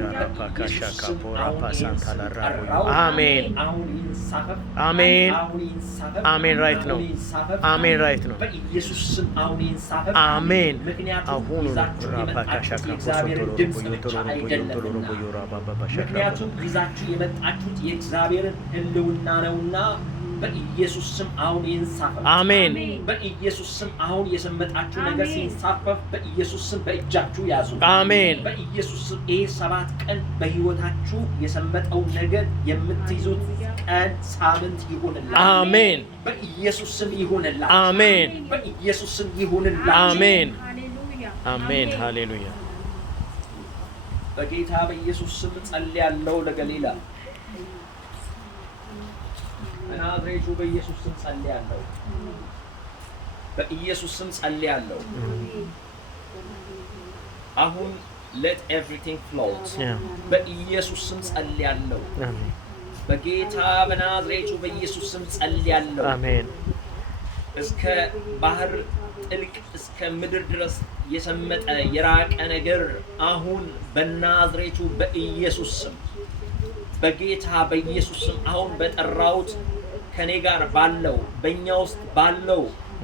አሜን አሁን ይንሳፈፍ። አሜን አሁን ይንሳፈፍ። አሜን። ራይት ነው። አሜን ራይት ነው። በኢየሱስ ስም አሁን ይንሳፈፍ። አሜን። ምክንያቱም ይዛችሁ የመጣችሁት የእግዚአብሔርን ድምፅ ብቻ አይደለምና ምክንያቱም ይዛችሁ የመጣችሁት የእግዚአብሔርን ህልውና ነውና በኢየሱስ ስም አሁን ይንሳፈፍ። አሜን። በኢየሱስ ስም አሁን የሰመጣችሁ ነገር ሲንሳፈፍ በኢየሱስ ስም በእጃችሁ ያዙ። አሜን። በኢየሱስ ስም ይሄ 7 ቀን በህይወታችሁ የሰመጠው ነገር የምትይዙት ቀን ሳምንት ይሁንላችሁ። አሜን። በኢየሱስ ስም ይሁንላችሁ። አሜን። በኢየሱስ ስም ይሁንላችሁ። አሜን ሃሌሉያ አሜን ሃሌሉያ። በጌታ በኢየሱስ ስም ጸልያለሁ ለገሊላ በናዝሬቱ በኢየሱስ ስም ጸልያለሁ። በኢየሱስ ስም ጸልያለሁ። አሁን let everything float በኢየሱስ ስም ጸልያለሁ። በጌታ በናዝሬቱ በኢየሱስ ስም ጸልያለሁ። አሜን። እስከ ባህር ጥልቅ እስከ ምድር ድረስ የሰመጠ የራቀ ነገር አሁን በናዝሬቱ በኢየሱስ ስም በጌታ በኢየሱስ ስም አሁን በጠራውት ከኔ ጋር ባለው በእኛ ውስጥ ባለው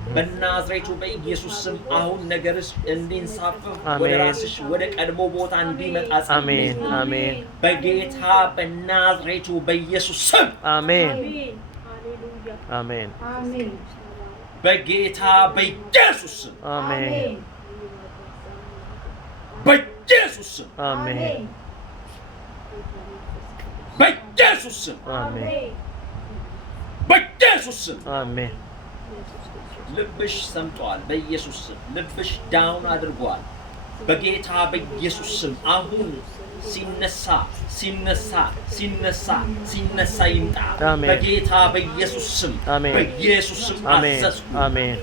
በናዝሬቱ በኢየሱስ ስም አሁን ነገርሽ እንዲንሳፈፍ ወደ ራስሽ ወደ ቀድሞ ቦታ እንዲመጣ አሜን አሜን። በጌታ በናዝሬቱ በኢየሱስ ስም አሜን ሃሌሉያ አሜን አሜን። በጌታ በኢየሱስ ስም አሜን በኢየሱስ ስም አሜን በኢየሱስ ስም አሜን በኢየሱስ ስም አሜን። ልብሽ ሰምጧል። በኢየሱስ ስም ልብሽ ዳውን አድርጓል። በጌታ በኢየሱስ ስም አሁን ሲነሳ ሲነሳ ሲነሳ ሲነሳ ይምጣ። አሜን። በጌታ በኢየሱስ ስም አሜን። በኢየሱስ ስም አሜን አዘዝኩ አሜን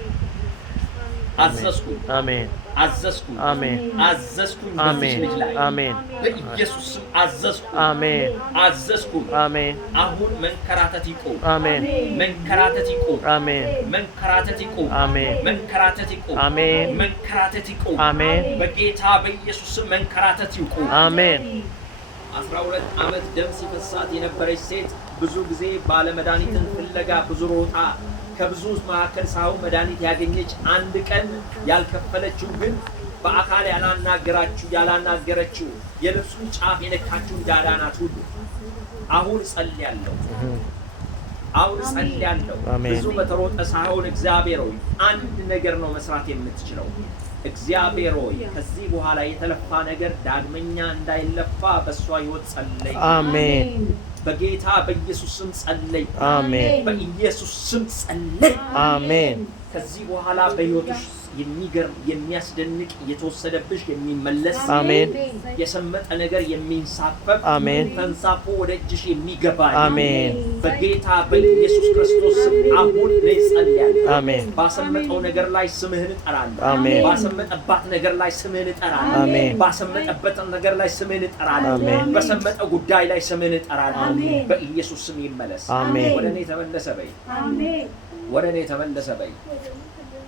አዘዝኩ አሜን አዘዝኩ አሜን አዘዝኩ በዚህ ልጅ ላይ አሜን በኢየሱስ ስም አዘዝኩ አሜን አዘዝኩ። አሜን አሁን መንከራተት ይቁም። አሜን መንከራተት ይቁም። አሜን መንከራተት ይቁም። አሜን መንከራተት ይቁም። አሜን መንከራተት ይቁም። አሜን በጌታ በኢየሱስ ስም መንከራተት ይቁም። አሜን 12 ዓመት ደም ሲፈሳት የነበረች ሴት ብዙ ጊዜ ባለመድኃኒትን ፍለጋ ብዙ ሮጣ ከብዙ መካከል ሳይሆን መድኃኒት ያገኘች አንድ ቀን ያልከፈለችው ግን በአካል ያላናገረችው የልብሱን ጫፍ የነካችው እንዳዳናት ሁሉ አሁን ጸልያለሁ። አሁን ጸልያለሁ። ብዙ በተሮጠ ሳይሆን እግዚአብሔር ሆይ አንድ ነገር ነው መስራት የምትችለው። እግዚአብሔር ሆይ ከዚህ በኋላ የተለፋ ነገር ዳግመኛ እንዳይለፋ በሷ ሕይወት ጸለይ። አሜን በጌታ በኢየሱስ ስም ጸለይ። አሜን በኢየሱስ ስም ጸለይ። አሜን ከዚህ በኋላ በሕይወትሽ የሚገርም የሚያስደንቅ የተወሰደብሽ የሚመለስ አሜን የሰመጠ ነገር የሚንሳፈፍ አሜን ተንሳፎ ወደ እጅሽ የሚገባ አሜን በጌታ በኢየሱስ ክርስቶስ ስም አሁን እጸልያለሁ። አሜን ባሰመጠው ነገር ላይ ስምህን እጠራለሁ። አሜን ባሰመጠባት ነገር ላይ ስምህን እጠራለሁ። አሜን ባሰመጠበት ነገር ላይ ስምህን እጠራለሁ። አሜን በሰመጠ ጉዳይ ላይ ስምህን እጠራለሁ። አሜን በኢየሱስ ስም ይመለስ። አሜን ወደ እኔ ተመለሰ በይ። አሜን ወደ እኔ ተመለሰ በይ።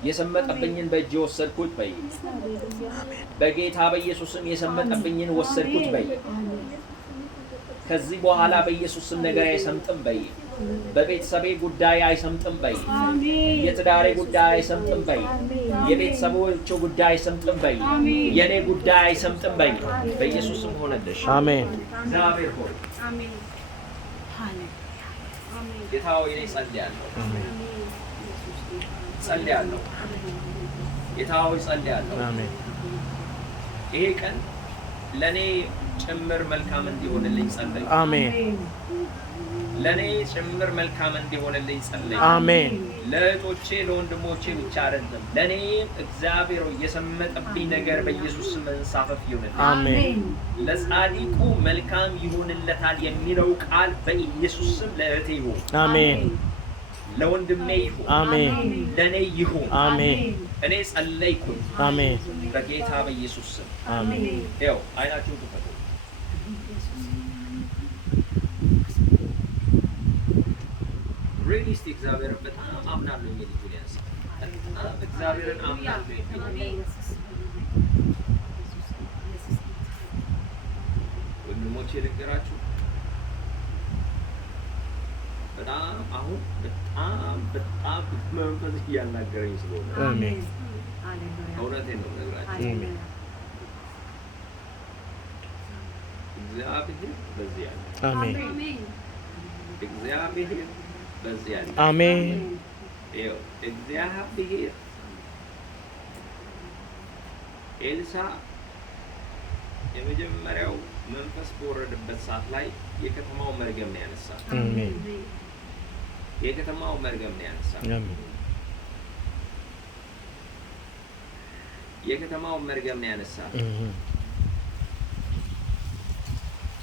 የሰመጠብኝን በእጅ ወሰድኩት በይ። በጌታ በኢየሱስ ስም የሰመጠብኝን ወሰድኩት በይ። ከዚህ በኋላ በኢየሱስ ስም ነገር አይሰምጥም በይ። በቤተሰቤ ጉዳይ አይሰምጥም በይ። የትዳሬ ጉዳይ አይሰምጥም በይ። የቤተሰቦቹ ጉዳይ አይሰምጥም በይ። የኔ ጉዳይ አይሰምጥም በይ። በኢየሱስ ስም ሆነልሽ። አሜን እግዚአብሔር ሆይ አሜን ጌታ ሆይ እኔ ጸልያለሁ። ጌታ ሆይ ጸልያለሁ። አሜን ይሄ ቀን ለኔ ጭምር መልካም እንዲሆንልኝ ጸልይ። አሜን ለኔ ጭምር መልካም እንዲሆንልኝ ጸልይ። አሜን ለእህቶቼ ለወንድሞቼ ብቻ አይደለም፣ ለኔ እግዚአብሔር ሆይ የሰመጠብኝ ነገር በኢየሱስ ስም መንሳፈፍ ይሁንልኝ። አሜን ለጻድቁ መልካም ይሁንለታል የሚለው ቃል በኢየሱስ ስም ለእህቴ ይሁን፣ አሜን ለወንድሜ ይሁን፣ አሜን ለኔ ይሁን። አሜን እኔ ጸለይኩኝ አሜን በጌታ በኢየሱስ ስም። አሜን ይኸው አይናችሁን ክፈቱ። ሪሊ እስቲ እግዚአብሔርን በጣም አምናለሁ የሚል ጁሊያንስ በጣም እግዚአብሔርን አምናለሁ የሚል ወንድሞቼ ልንገራችሁ፣ በጣም አሁን በጣም መንፈስ እያናገረኝ ስለሆነ አሜን እውነቴን ነው የምነግራችሁ። አሜን እግዚአብሔር በዚህ ያለ አሜን እግዚአብሔር በዚህ ያለ አሜን ይኸው እግዚአብሔር ኤልሳ የመጀመሪያው መንፈስ በወረደበት ሰዓት ላይ የከተማው መርገም ነው ያነሳው። አሜን የከተማው መርገም ነው ያነሳው። አሜን የከተማው መርገም ነው ያነሳው።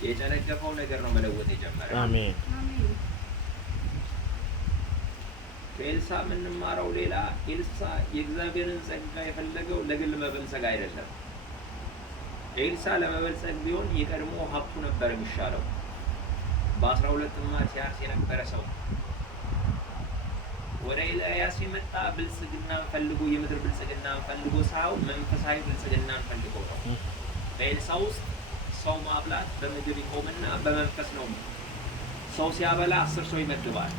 የጨነገፈው ነገር ነው መለወጥ የጀመረው። አሜን ከኤልሳ የምንማረው ሌላ፣ ኤልሳ የእግዚአብሔርን ጸጋ የፈለገው ለግል መበልጸግ አይደለም። ኤልሳ ለመበልጸግ ቢሆን የቀድሞ ሀብቱ ነበር የሚሻለው። በ12 ሲያርስ የነበረ ሰው ወደ ኤልያስ የመጣ ብልጽግናን ፈልጎ የምድር ብልጽግናን ፈልጎ ሳይሆን መንፈሳዊ ብልጽግናን ፈልጎ ነው። በኤልሳ ውስጥ ሰው ማብላት በምግብ ይቆምና በመንፈስ ነው። ሰው ሲያበላ 10 ሰው ይመግባል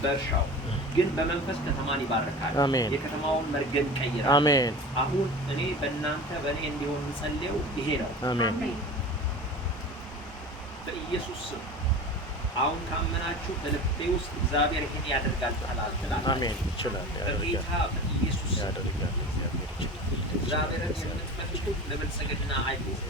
በእርሻው፣ ግን በመንፈስ ከተማን ይባርካል። አሜን የከተማውን መርገም ይቀይራል። አሜን አሁን እኔ በእናንተ በእኔ እንዲሆን ጸልየው ይሄ ነው። አሜን በኢየሱስ ስም አሁን ካመናችሁ በልቤ ውስጥ እግዚአብሔር ይሄን ያደርጋል ትላል። አሜን ይችላል በጌታ በኢየሱስ ስም ያደርጋል። እግዚአብሔር እግዚአብሔርን የምትፈልጉት ለብልጽግና አይሁን።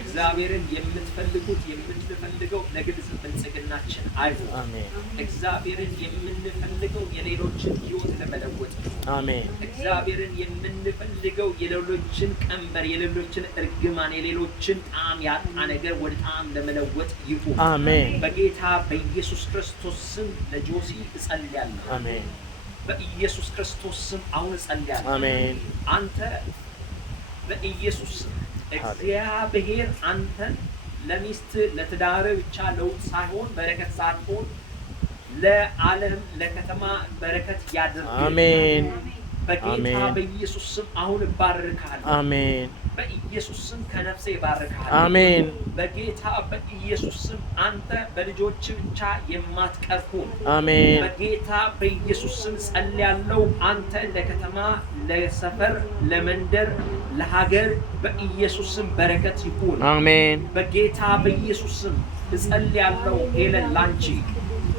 እግዚአብሔርን የምትፈልጉት የምንፈልገው ለግል ብልጽግናችን አይሁን። አሜን እግዚአብሔርን የምንፈልገው የሌሎችን ሕይወት ለመለወጥ ነው። አሜን እግዚአብሔርን የምንፈልገው የሌሎችን ቀንበር፣ የሌሎችን እርግማን፣ የሌሎችን ጣዕም ያጣ ነገር ወደ ጣዕም ለመለወጥ ይሁን። አሜን በጌታ በኢየሱስ ክርስቶስ ስም ለጆሲ እጸልያለሁ። አሜን በኢየሱስ ክርስቶስ ስም አሁን እጸልያለሁ። አሜን አንተ በኢየሱስ ስም እግዚአብሔር አንተን ለሚስት ለትዳር ብቻ ለውጥ ሳይሆን በረከት ሳትሆን ለዓለም ለከተማ በረከት ያድርግ። አሜን በጌታ በኢየሱስ ስም አሁን እባርካለሁ። አሜን በኢየሱስ ስም ከነፍሴ እባርካለሁ። አሜን በጌታ በኢየሱስ ስም አንተ በልጆች ብቻ የማትቀር ሁን። አሜን በጌታ በኢየሱስ ስም ጸልያለሁ። አንተ ለከተማ፣ ለሰፈር፣ ለመንደር፣ ለሀገር በኢየሱስ ስም በረከት ይሁን። አሜን በጌታ በኢየሱስ ስም እጸልያለሁ። ሄለን ላንቺ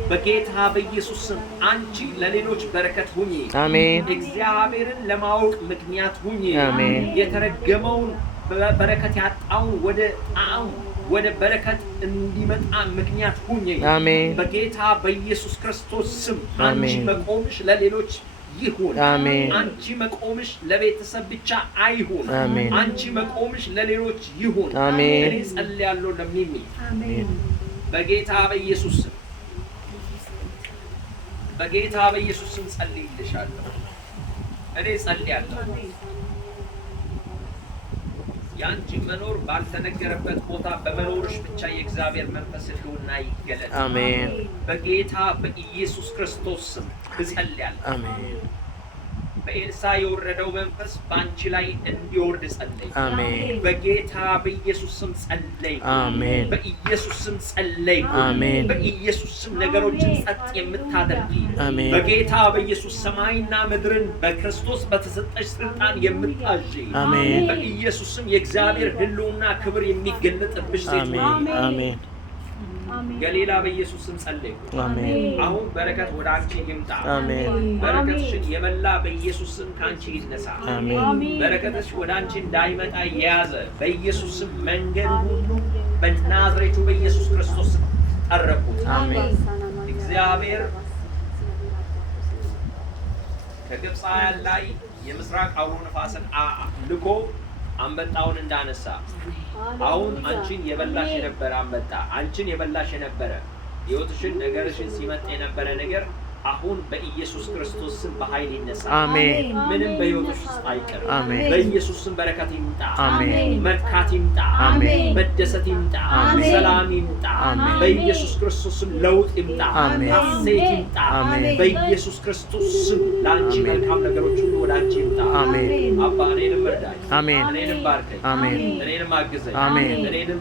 በጌታ በኢየሱስ ስም አንቺ ለሌሎች በረከት ሁኚ። አሜን እግዚአብሔርን ለማወቅ ምክንያት ሁኚ። አሜን የተረገመውን በረከት ያጣውን ወደ ጣዕም ወደ በረከት እንዲመጣ ምክንያት ሁኚ። አሜን በጌታ በኢየሱስ ክርስቶስ ስም አንቺ አሜን መቆምሽ ለሌሎች ይሁን። አሜን። አንቺ መቆምሽ ለቤተሰብ ብቻ አይሁን። አሜን። አንቺ መቆምሽ ለሌሎች ይሁን። አሜን። እኔ ጸልያለሁ ለሚሚ አሜን በጌታ በኢየሱስ ስም በጌታ በኢየሱስ ስም ጸልይልሻለሁ። እኔ ጸልያለሁ ያንቺ መኖር ባልተነገረበት ቦታ በመኖርሽ ብቻ የእግዚአብሔር መንፈስ ሕልውና ይገለጥ። አሜን። በጌታ በኢየሱስ ክርስቶስ ስም እጸልያለሁ። አሜን። በኤልሳ የወረደው መንፈስ በአንቺ ላይ እንዲወርድ ጸለይ። አሜን። በጌታ በኢየሱስ ስም ጸለይ። አሜን። በኢየሱስ ስም ጸለይ። አሜን። በኢየሱስ ስም ነገሮችን ጸጥ የምታደርጊ አሜን። በጌታ በኢየሱስ ሰማይና ምድርን በክርስቶስ በተሰጠሽ ስልጣን የምታዥ አሜን። በኢየሱስ ስም የእግዚአብሔር ሕልውና ክብር የሚገለጥብሽ ሴት አሜን። አሜን። ገሊላ በኢየሱስ ስም ጸለይ። አሜን። አሁን በረከት ወደ አንቺ ይምጣ። አሜን። በረከትሽን የበላ በኢየሱስ ስም ካንቺ ይነሳ። አሜን። በረከትሽ ወደ አንቺ እንዳይመጣ የያዘ በኢየሱስ ስም መንገድ ሁሉ በናዝሬቱ በኢየሱስ ክርስቶስ ስም ጠረቁት። አሜን። እግዚአብሔር ከግብፃውያን ላይ የምስራቅ አውሎ ነፋስን ልኮ አንበጣውን እንዳነሳ አሁን አንቺን የበላሽ የነበረ አንበጣ አንቺን የበላሽ የነበረ ሕይወትሽን ነገርሽን ሲመጣ የነበረ ነገር አሁን በኢየሱስ ክርስቶስ ስም በኃይል ይነሳ። አሜን። ምንም በሕይወትሽ ውስጥ አይቀርም። አሜን። በኢየሱስ ስም በረከት ይምጣ። አሜን። መርካት ይምጣ። አሜን። መደሰት ይምጣ። አሜን። ሰላም ይምጣ። አሜን። በኢየሱስ ክርስቶስ ስም ለውጥ ይምጣ። አሜን። ሐሴት ይምጣ። አሜን። በኢየሱስ ክርስቶስ ስም ለአንቺ አሜን። መልካም ነገሮች ሁሉ ወደ አንቺ ይምጣ። አሜን። አባ እኔንም እርዳኝ። አሜን። እኔንም ባርከኝ። አሜን። እኔንም አግዘኝ። አሜን። እኔንም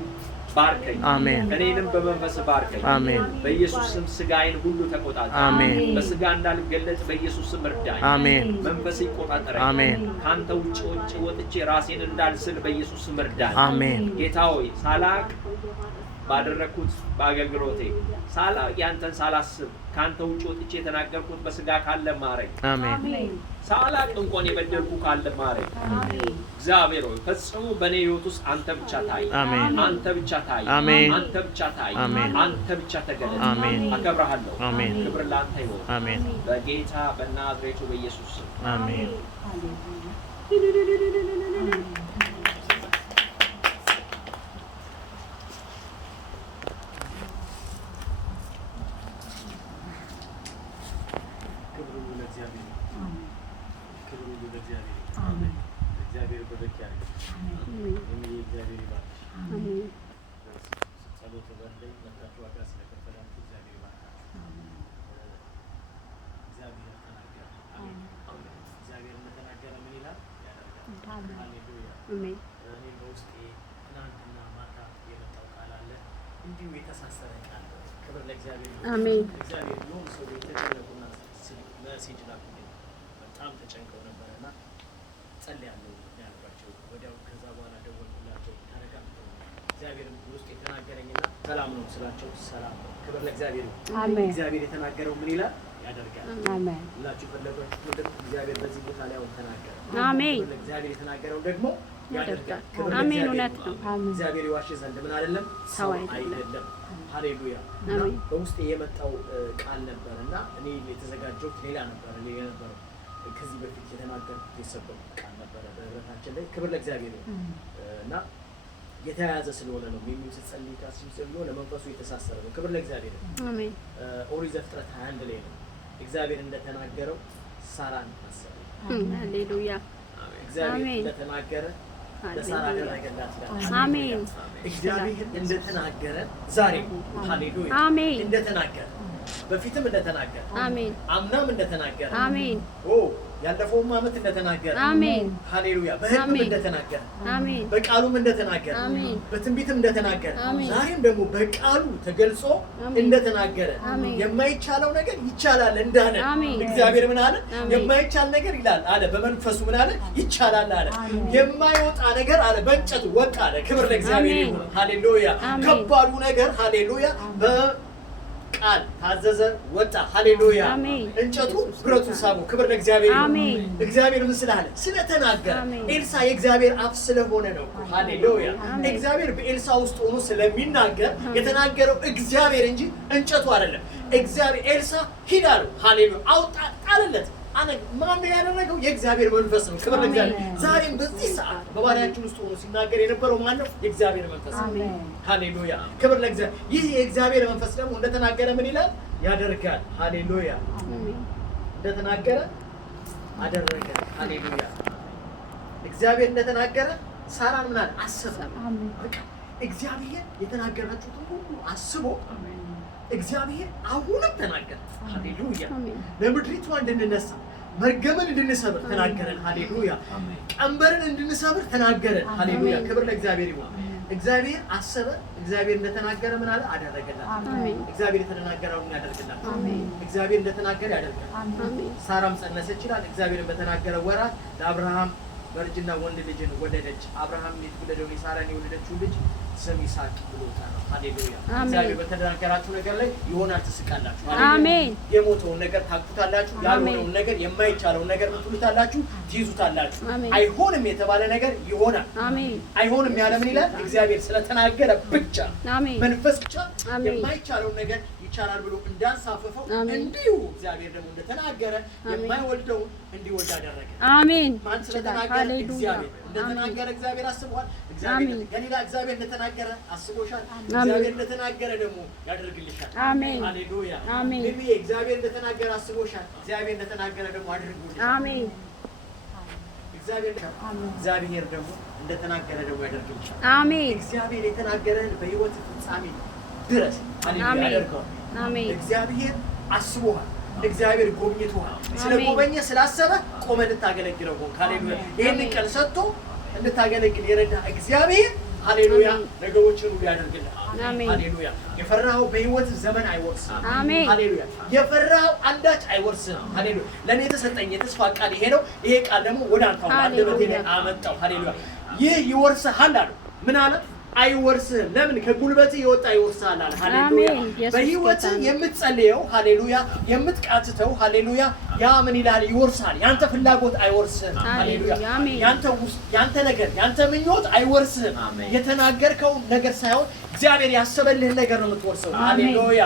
ባርከኝ። አሜን። እኔንም በመንፈስ ባርከኝ። አሜን። በኢየሱስ ስም ስጋዬን ሁሉ ተቆጣጠር። አሜን። በስጋ እንዳልገለጥ በኢየሱስ ስም እርዳኝ። አሜን። መንፈስ ይቆጣጠረኝ። አሜን። ካንተ ውጭ ወጥቼ ራሴን እንዳልስል በኢየሱስ ስም እርዳኝ። አሜን። ጌታ ሆይ ሳላቅ ባደረኩት በአገልግሎቴ ሳላቅ ያንተን ሳላስብ ካንተ ውጭ ወጥቼ የተናገርኩት በስጋ ካለ ማረኝ። አሜን። ሳላቅ እንኳን የበደልኩ ካለ ማረኝ። እግዚአብሔር ሆይ ፈጽሞ በእኔ ሕይወት ውስጥ አንተ ብቻ ታይ። አሜን። አንተ ብቻ ታይ። አሜን። አንተ ብቻ ታይ። አሜን። አንተ ብቻ ተገለጥ። አሜን። አከብርሃለሁ። አሜን። ክብር ለአንተ ይሁን። አሜን። በጌታ በናዝሬቱ በኢየሱስ ስም አሜን። እግዚአብሔር በበቂ ያለ እግዚአብሔር ይባርክሽ። ጸሎት በላይ መጣችሁ ዋጋ ስለከፈላችሁ እግዚአብሔር ይባርካችሁ። እግዚአብሔር ተናገረ። አሜን። እግዚአብሔር እንደተናገረ ምን ይላል ያደርጋል። ሃሌሉያ። አሜን። እኔ በውስጤ ትናንትና ማታ የመጣው ቃል አለ፣ እንዲሁ የተሳሰረ ቃል። ክብር ለእግዚአብሔር ይሁን። አሜን። እግዚአብሔር ነው ሰው የተጨነቁና መሴጅ ላኩልኝ። በጣም ተጨንቀው ነበርና ጸልያለሁ ያልኳቸው ወዲያው ከዛ በኋላ ደወልኩላቸው። ተረጋግተው እግዚአብሔር ውስጥ የተናገረኝና ሰላም ነው ስላቸው ሰላም ነው። ክብር ለእግዚአብሔር ይሁን። አሜን። እግዚአብሔር የተናገረው ምን ይላል ያደርጋል። አሜን። ሁላችሁ ፈለጋችሁ ምንድን እግዚአብሔር በዚህ ቦታ ላይ አሁን ተናገረ። አሜን። ክብር ለእግዚአብሔር የተናገረው ደግሞ ያደርጋል። ክብር አሜን። ለእግዚአብሔር እውነት ይሁን። ነው። አሜን። እግዚአብሔር ይዋሽ ዘንድ ምን አይደለም ሰው አይደለም። ሃሌሉያ። አሜን። በውስጥ የመጣው ቃል ነበር እና እኔ የተዘጋጀሁት ሌላ ነበር። ሌላ ነበር ከዚህ በፊት የተናገርኩት የሰበኩት ቃል ነበረ በህብረታችን ላይ። ክብር ለእግዚአብሔር ይሁን እና የተያያዘ ስለሆነ ነው። የሚም ስትጸልይ ታስብ ስለሆነ ለመንፈሱ የተሳሰረ ነው። ክብር ለእግዚአብሔር ይሁን። አሜን። ኦሪት ዘፍጥረት 21 ላይ ነው እግዚአብሔር እንደተናገረው ሳራን አሰበ። ሃሌሉያ። እግዚአብሔር አሜን። እንደተናገረ ለሳራ አደረገላት ይላል። አሜን። እግዚአብሔር እንደተናገረ ዛሬ ሃሌሉያ አሜን። እንደተናገረ በፊትም እንደተናገረ አሜን። አምናም እንደተናገረ አሜን። ያለፈውም ዓመት እንደተናገረ አሜን። ሃሌሉያ በህልም አሜን። እንደተናገረ አሜን። በቃሉም እንደተናገረ አሜን። በትንቢትም እንደተናገረ አሜን። ዛሬም ደግሞ በቃሉ ተገልጾ አሜን። እንደተናገረ አሜን። የማይቻለው ነገር ይቻላል እንዳለ አሜን። እግዚአብሔር ምን አለ? አሜን። የማይቻል ነገር ይላል አለ በመንፈሱ ምን አለ? ይቻላል አለ። የማይወጣ ነገር አለ በእንጨቱ ወጣ አለ። ክብር ለእግዚአብሔር አሜን። ይሁን። ሃሌሉያ። አሜን። ከባዱ ነገር ሃሌሉያ ቃል ታዘዘ ወጣ። ሃሌሉያ። አሜን። እንጨቱ ብረቱ ሳቡ። ክብር ለእግዚአብሔር ይሁን። አሜን። እግዚአብሔር ምን ስላለ? ስለተናገረ። አሜን። ኤልሳ የእግዚአብሔር አፍ ስለሆነ ነው። ሃሌሉያ። አሜን። እግዚአብሔር በኤልሳ ውስጥ ሆኖ ስለሚናገር የተናገረው እግዚአብሔር እንጂ እንጨቱ አይደለም። እግዚአብሔር ኤልሳ ሂድ አለው። ሃሌሉያ። አውጣ ጣለለት። ማን ያደረገው? የእግዚአብሔር መንፈስ ነው። ክብር ለእግዚአብሔር። ዛሬም በዚህ ሰዓት በባሪያችን ውስጥ ሆኖ ሲናገር የነበረው ማን ነው? የእግዚአብሔር መንፈስ ነው። ሃሌሉያ ክብር ለእግዚአብሔር። ይህ የእግዚአብሔር መንፈስ ደግሞ እንደተናገረ ምን ይላል? ያደርጋል። ሃሌሉያ እንደተናገረ አደረገ። ሃሌሉያ እግዚአብሔር እንደተናገረ ሳራን ምን አለ? አሰበ። በቃ እግዚአብሔር የተናገራችሁትን ሁሉ አስቦ እግዚአብሔር አሁንም ተናገረ። ሃሌሉያ ለምድሪቷ እንድንነሳ መርገምን እንድንሰብር ተናገረን። ሃሌሉያ ቀንበርን እንድንሰብር ተናገረን። ሃሌሉያ ክብር ለእግዚአብሔር ይሁን። እግዚአብሔር አሰበ። እግዚአብሔር እንደተናገረ ምን አለ? አደረገላት። እግዚአብሔር የተናገረውን ያደርግላት። እግዚአብሔር እንደተናገረ ያደርጋል። ሳራም ጸነሰች ይላል። እግዚአብሔርን በተናገረ ወራት ለአብርሃም በእርጅና ወንድ ልጅን ወለደች። አብርሃም የተወለደውን የሳራን የወለደችው ልጅ ስም ይስሐቅ ብሎ ጠራው። ሃሌሉያ እግዚአብሔር በተናገራችሁ ነገር ላይ ይሆናል፣ ትስቃላችሁ። አሜን። የሞተውን ነገር ታቁታላችሁ፣ ያልሆነውን ነገር የማይቻለውን ነገር ትሉታላችሁ፣ ትይዙታላችሁ። አይሆንም የተባለ ነገር ይሆናል። አይሆንም ያለ ምን ይላል? እግዚአብሔር ስለተናገረ ብቻ መንፈስ ብቻ የማይቻለውን ነገር ይቻላል ብሎ እንዳንሳፈፈው እንዲሁ እግዚአብሔር ደግሞ እንደተናገረ የማይወልደውን እንዲወልድ አደረገ። አሜን። ማን ስለተናገረ? እግዚአብሔር እንደተናገረ እግዚአብሔር አስቧል። እግዚአብሔር ገሊላ እግዚአብሔር እንደተናገረ አስቦሻል። እግዚአብሔር እንደተናገረ ደግሞ ያደርግልሻል። አሜን። ሃሌሉያ አሜን። ለምን እግዚአብሔር እንደተናገረ አስቦሻል። እግዚአብሔር እንደተናገረ ደግሞ አድርጉልሽ። አሜን። እግዚአብሔር ደግሞ እንደተናገረ ደግሞ ያደርግልሻል። አሜን። እግዚአብሔር የተናገረን በሕይወት ፍጻሜ ድረስ ሃሌሉያ ያደርገዋል። አሜን። እግዚአብሔር አስቦሃል። እግዚአብሔር ጎብኝቶሃል። ስለጎበኘ ስላሰበ ቆመ እንድታገለግለው ሆንክ። ሃሌሉያ ይሄንን ቀን ሰጥቶ እንድታገለግል የረዳ እግዚአብሔር ሃሌሉያ ነገሮችን ሁሉ ያደርግልሃል። ሃሌሉያ የፈራኸው በሕይወት ዘመን አይወርስም። ሃሌሉያ የፈራኸው አንዳች አይወርስም። ሃሌሉያ ለኔ የተሰጠኝ የተስፋ ቃል ይሄ ነው። ይሄ ቃል ደግሞ ወደ አንተ አንደበቴ ላይ አመጣው። ሃሌሉያ ይህ ይወርስሃል አለ። ምን አለ? አይወርስም። ለምን? ከጉልበት የወጣ ይወርሳል አለ። ሃሌሉያ በሕይወት የምትጸልየው ሃሌሉያ የምትቃትተው ሃሌሉያ ያ ምን ይላል? ይወርሳል። ያንተ ፍላጎት አይወርስም። ሃሌሉያ ያንተ ነገር ያንተ ምኞት አይወርስም። የተናገርከው ነገር ሳይሆን እግዚአብሔር ያሰበልህን ነገር ነው የምትወርሰው። ሃሌሉያ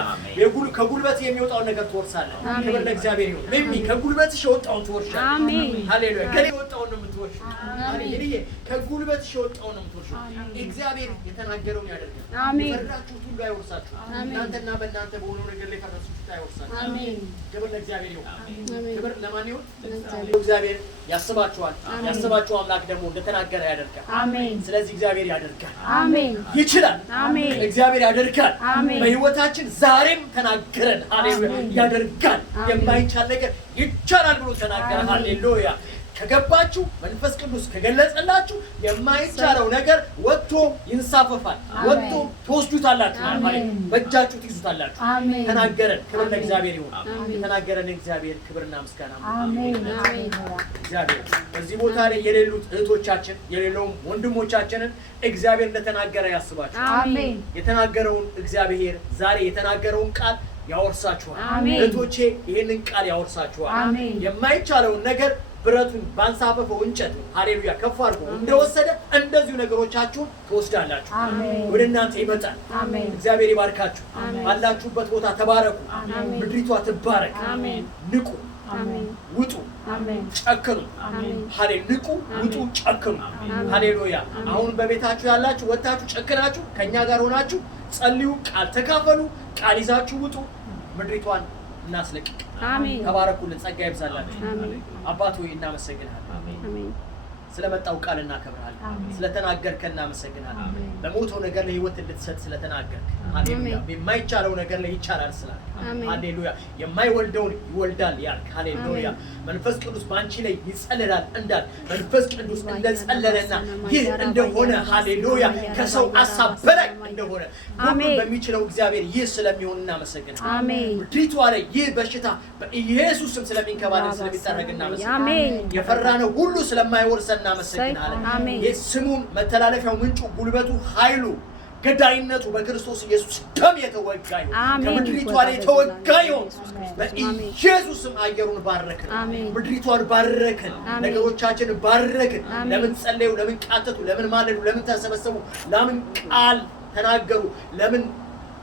ከጉልበት የሚወጣውን ነገር ትወርሳለህ። ክብር ለእግዚአብሔር ይሁን። ለሚ ከጉልበትሽ የወጣውን ትወርሻለህ። አሜን። ሃሌሉያ የወጣውን ነው የምትወርሺው። ሃሌሉያ ከጉልበትሽ የወጣውን ነው የምትወርሺው። እግዚአብሔር የተናገረውን ያደርጋል። አሜን። የፈራችሁት ሁሉ አይወርሳችሁ። እናንተና በእናንተ በሆነው ነገር ላይ ፈረሱት አይወርሳችሁ። አሜን። ክብር ለእግዚአብሔር ይሁን። ክብር ለማን ይሁን? እግዚአብሔር ያስባችኋል። ያስባችሁ አምላክ ደግሞ እንደተናገረ ያደርጋል። አሜን። ስለዚህ እግዚአብሔር ያደርጋል። አሜን። ይችላል። አሜን። እግዚአብሔር ያደርጋል። በሕይወታችን ዛሬም ተናገረን። ሃሌሉያ ያደርጋል። የማይቻል ነገር ይቻላል ብሎ ተናገረ። ሃሌሉያ ከገባችሁ መንፈስ ቅዱስ ከገለጸላችሁ የማይቻለው ነገር ወጥቶ ይንሳፈፋል። ወጥቶ ትወስዱታላችሁ ማለት በእጃችሁ ትይዙታላችሁ። ተናገረን። ክብር ለእግዚአብሔር ይሁን። የተናገረን እግዚአብሔር ክብርና ምስጋና አሜን። እግዚአብሔር በዚህ ቦታ ላይ የሌሉት እህቶቻችን የሌለውም ወንድሞቻችንን እግዚአብሔር እንደተናገረ ያስባችሁ። አሜን። የተናገረውን እግዚአብሔር ዛሬ የተናገረውን ቃል ያወርሳችኋል። እህቶቼ ይሄንን ቃል ያወርሳችኋል። የማይቻለውን ነገር ብረቱን ባንሳፈፈው እንጨት ሃሌሉያ ከፍ አድርጎ እንደወሰደ እንደዚሁ ነገሮቻችሁን ትወስዳላችሁ። ወደ እናንተ ይመጣል። እግዚአብሔር ይባርካችሁ። ባላችሁበት ቦታ ተባረኩ። ምድሪቷ ትባረክ። ንቁ፣ ውጡ፣ ጨክኑ። ሃሌሉያ ንቁ፣ ውጡ፣ ጨክኑ። ሃሌሉያ አሁን በቤታችሁ ያላችሁ ወጣችሁ ጨክናችሁ ከኛ ጋር ሆናችሁ ጸልዩ፣ ቃል ተካፈሉ፣ ቃል ይዛችሁ ውጡ። ምድሪቷን እናስለቅቅ። አሜን። ተባረኩልን። ጸጋ ይብዛላችሁ። አባት ሆይ እናመሰግናለን። አሜን። ስለመጣው ቃል እናከብራለን። ስለተናገርከን እናመሰግናለን። በሞተው ነገር ላይ ሕይወት እንድትሰጥ ስለተናገርክ ሃሌሉያ የማይቻለው ነገር ላይ ይቻላል ስላልክ ሃሌሉያ የማይወልደውን ይወልዳል ያልክ ሃሌሉያ መንፈስ ቅዱስ ባንቺ ላይ ይጸልላል እንዳል መንፈስ ቅዱስ እንደጸለለና ይህ እንደሆነ ሃሌሉያ ከሰው ሐሳብ በላይ እንደሆነ ሁሉን በሚችለው እግዚአብሔር ይህ ስለሚሆን እናመሰግናለን። አሜን። ምድሪቷ ላይ ይህ በሽታ በኢየሱስ ስም ስለሚንከባለል ስለሚጠረግ እናመሰግናለን። የፈራነው ሁሉ ስለማይወርሰን እናመሰግናለን። የስሙን መተላለፊያው ምንጩ ጉልበቱ ኃይሉ ገዳይነቱ በክርስቶስ ኢየሱስ ደም የተወጋ ይሁን። ከምድሪቷ ላይ የተወጋ ይሁን። በኢየሱስ ስም አየሩን ባረክን፣ ምድሪቷን ባረክን፣ ነገሮቻችንን ባረክን። ለምን ጸለዩ? ለምን ቃተቱ? ለምን ማለዱ? ለምን ተሰበሰቡ? ለምን ቃል ተናገሩ? ለምን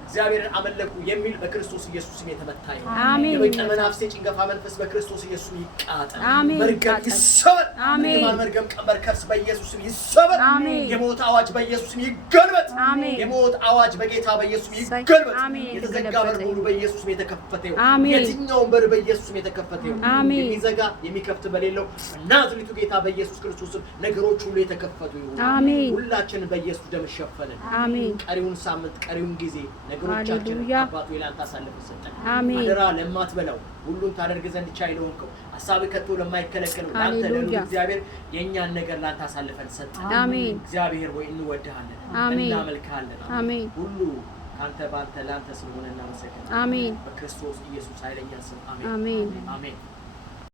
እግዚአብሔርን አመለኩ የሚል በክርስቶስ ኢየሱስ ስም የተመታ ይሁን። አሜን። የበቀል መናፍስት የጭንገፋ መንፈስ በክርስቶስ ኢየሱስ ይቃጠል። አሜን። መርገም ይሰበር። አሜን። የማን መርገም ቀንበር ከርስ በኢየሱስ ስም ይሰበር። አሜን። የሞት አዋጅ በኢየሱስ ስም ይገልበጥ። አሜን። የሞት አዋጅ በጌታ በኢየሱስ ስም ይገልበጥ። አሜን። የተዘጋ በር ሁሉ በኢየሱስ ስም የተከፈተ ይሁን። አሜን። የትኛውም በር በኢየሱስ ስም የተከፈተ ይሁን። አሜን። የሚዘጋ የሚከፍት በሌለው ናዝሬቱ ጌታ በኢየሱስ ክርስቶስ ስም ነገሮች ሁሉ የተከፈቱ ይሁን። አሜን። ሁላችንን በኢየሱስ ደም ሸፈንን። አሜን። ቀሪውን ሳምንት ቀሪውን ጊዜ ነገሮቻችንን ሃሌሉያ። አባቱ ላንተ አሳልፈን ሰጠን። አሜን። አደራ ለማትበላው ሁሉን ታደርግ ዘንድ ቻይ ለሆንከው ሐሳብህ ከቶ ለማይከለከለው ላንተ ሃሌሉያ። ለልዑል እግዚአብሔር የእኛን ነገር ላንተ አሳልፈን ሰጠን። አሜን። እግዚአብሔር ሆይ እንወድሃለን፣ አሜን። እናመልክሃለን። አሜን። ሁሉ ካንተ ባንተ ላንተ ስለሆነ እናመሰግናለን። አሜን። በክርስቶስ ኢየሱስ ኃይለኛ ስም አሜን። አሜን። አሜን።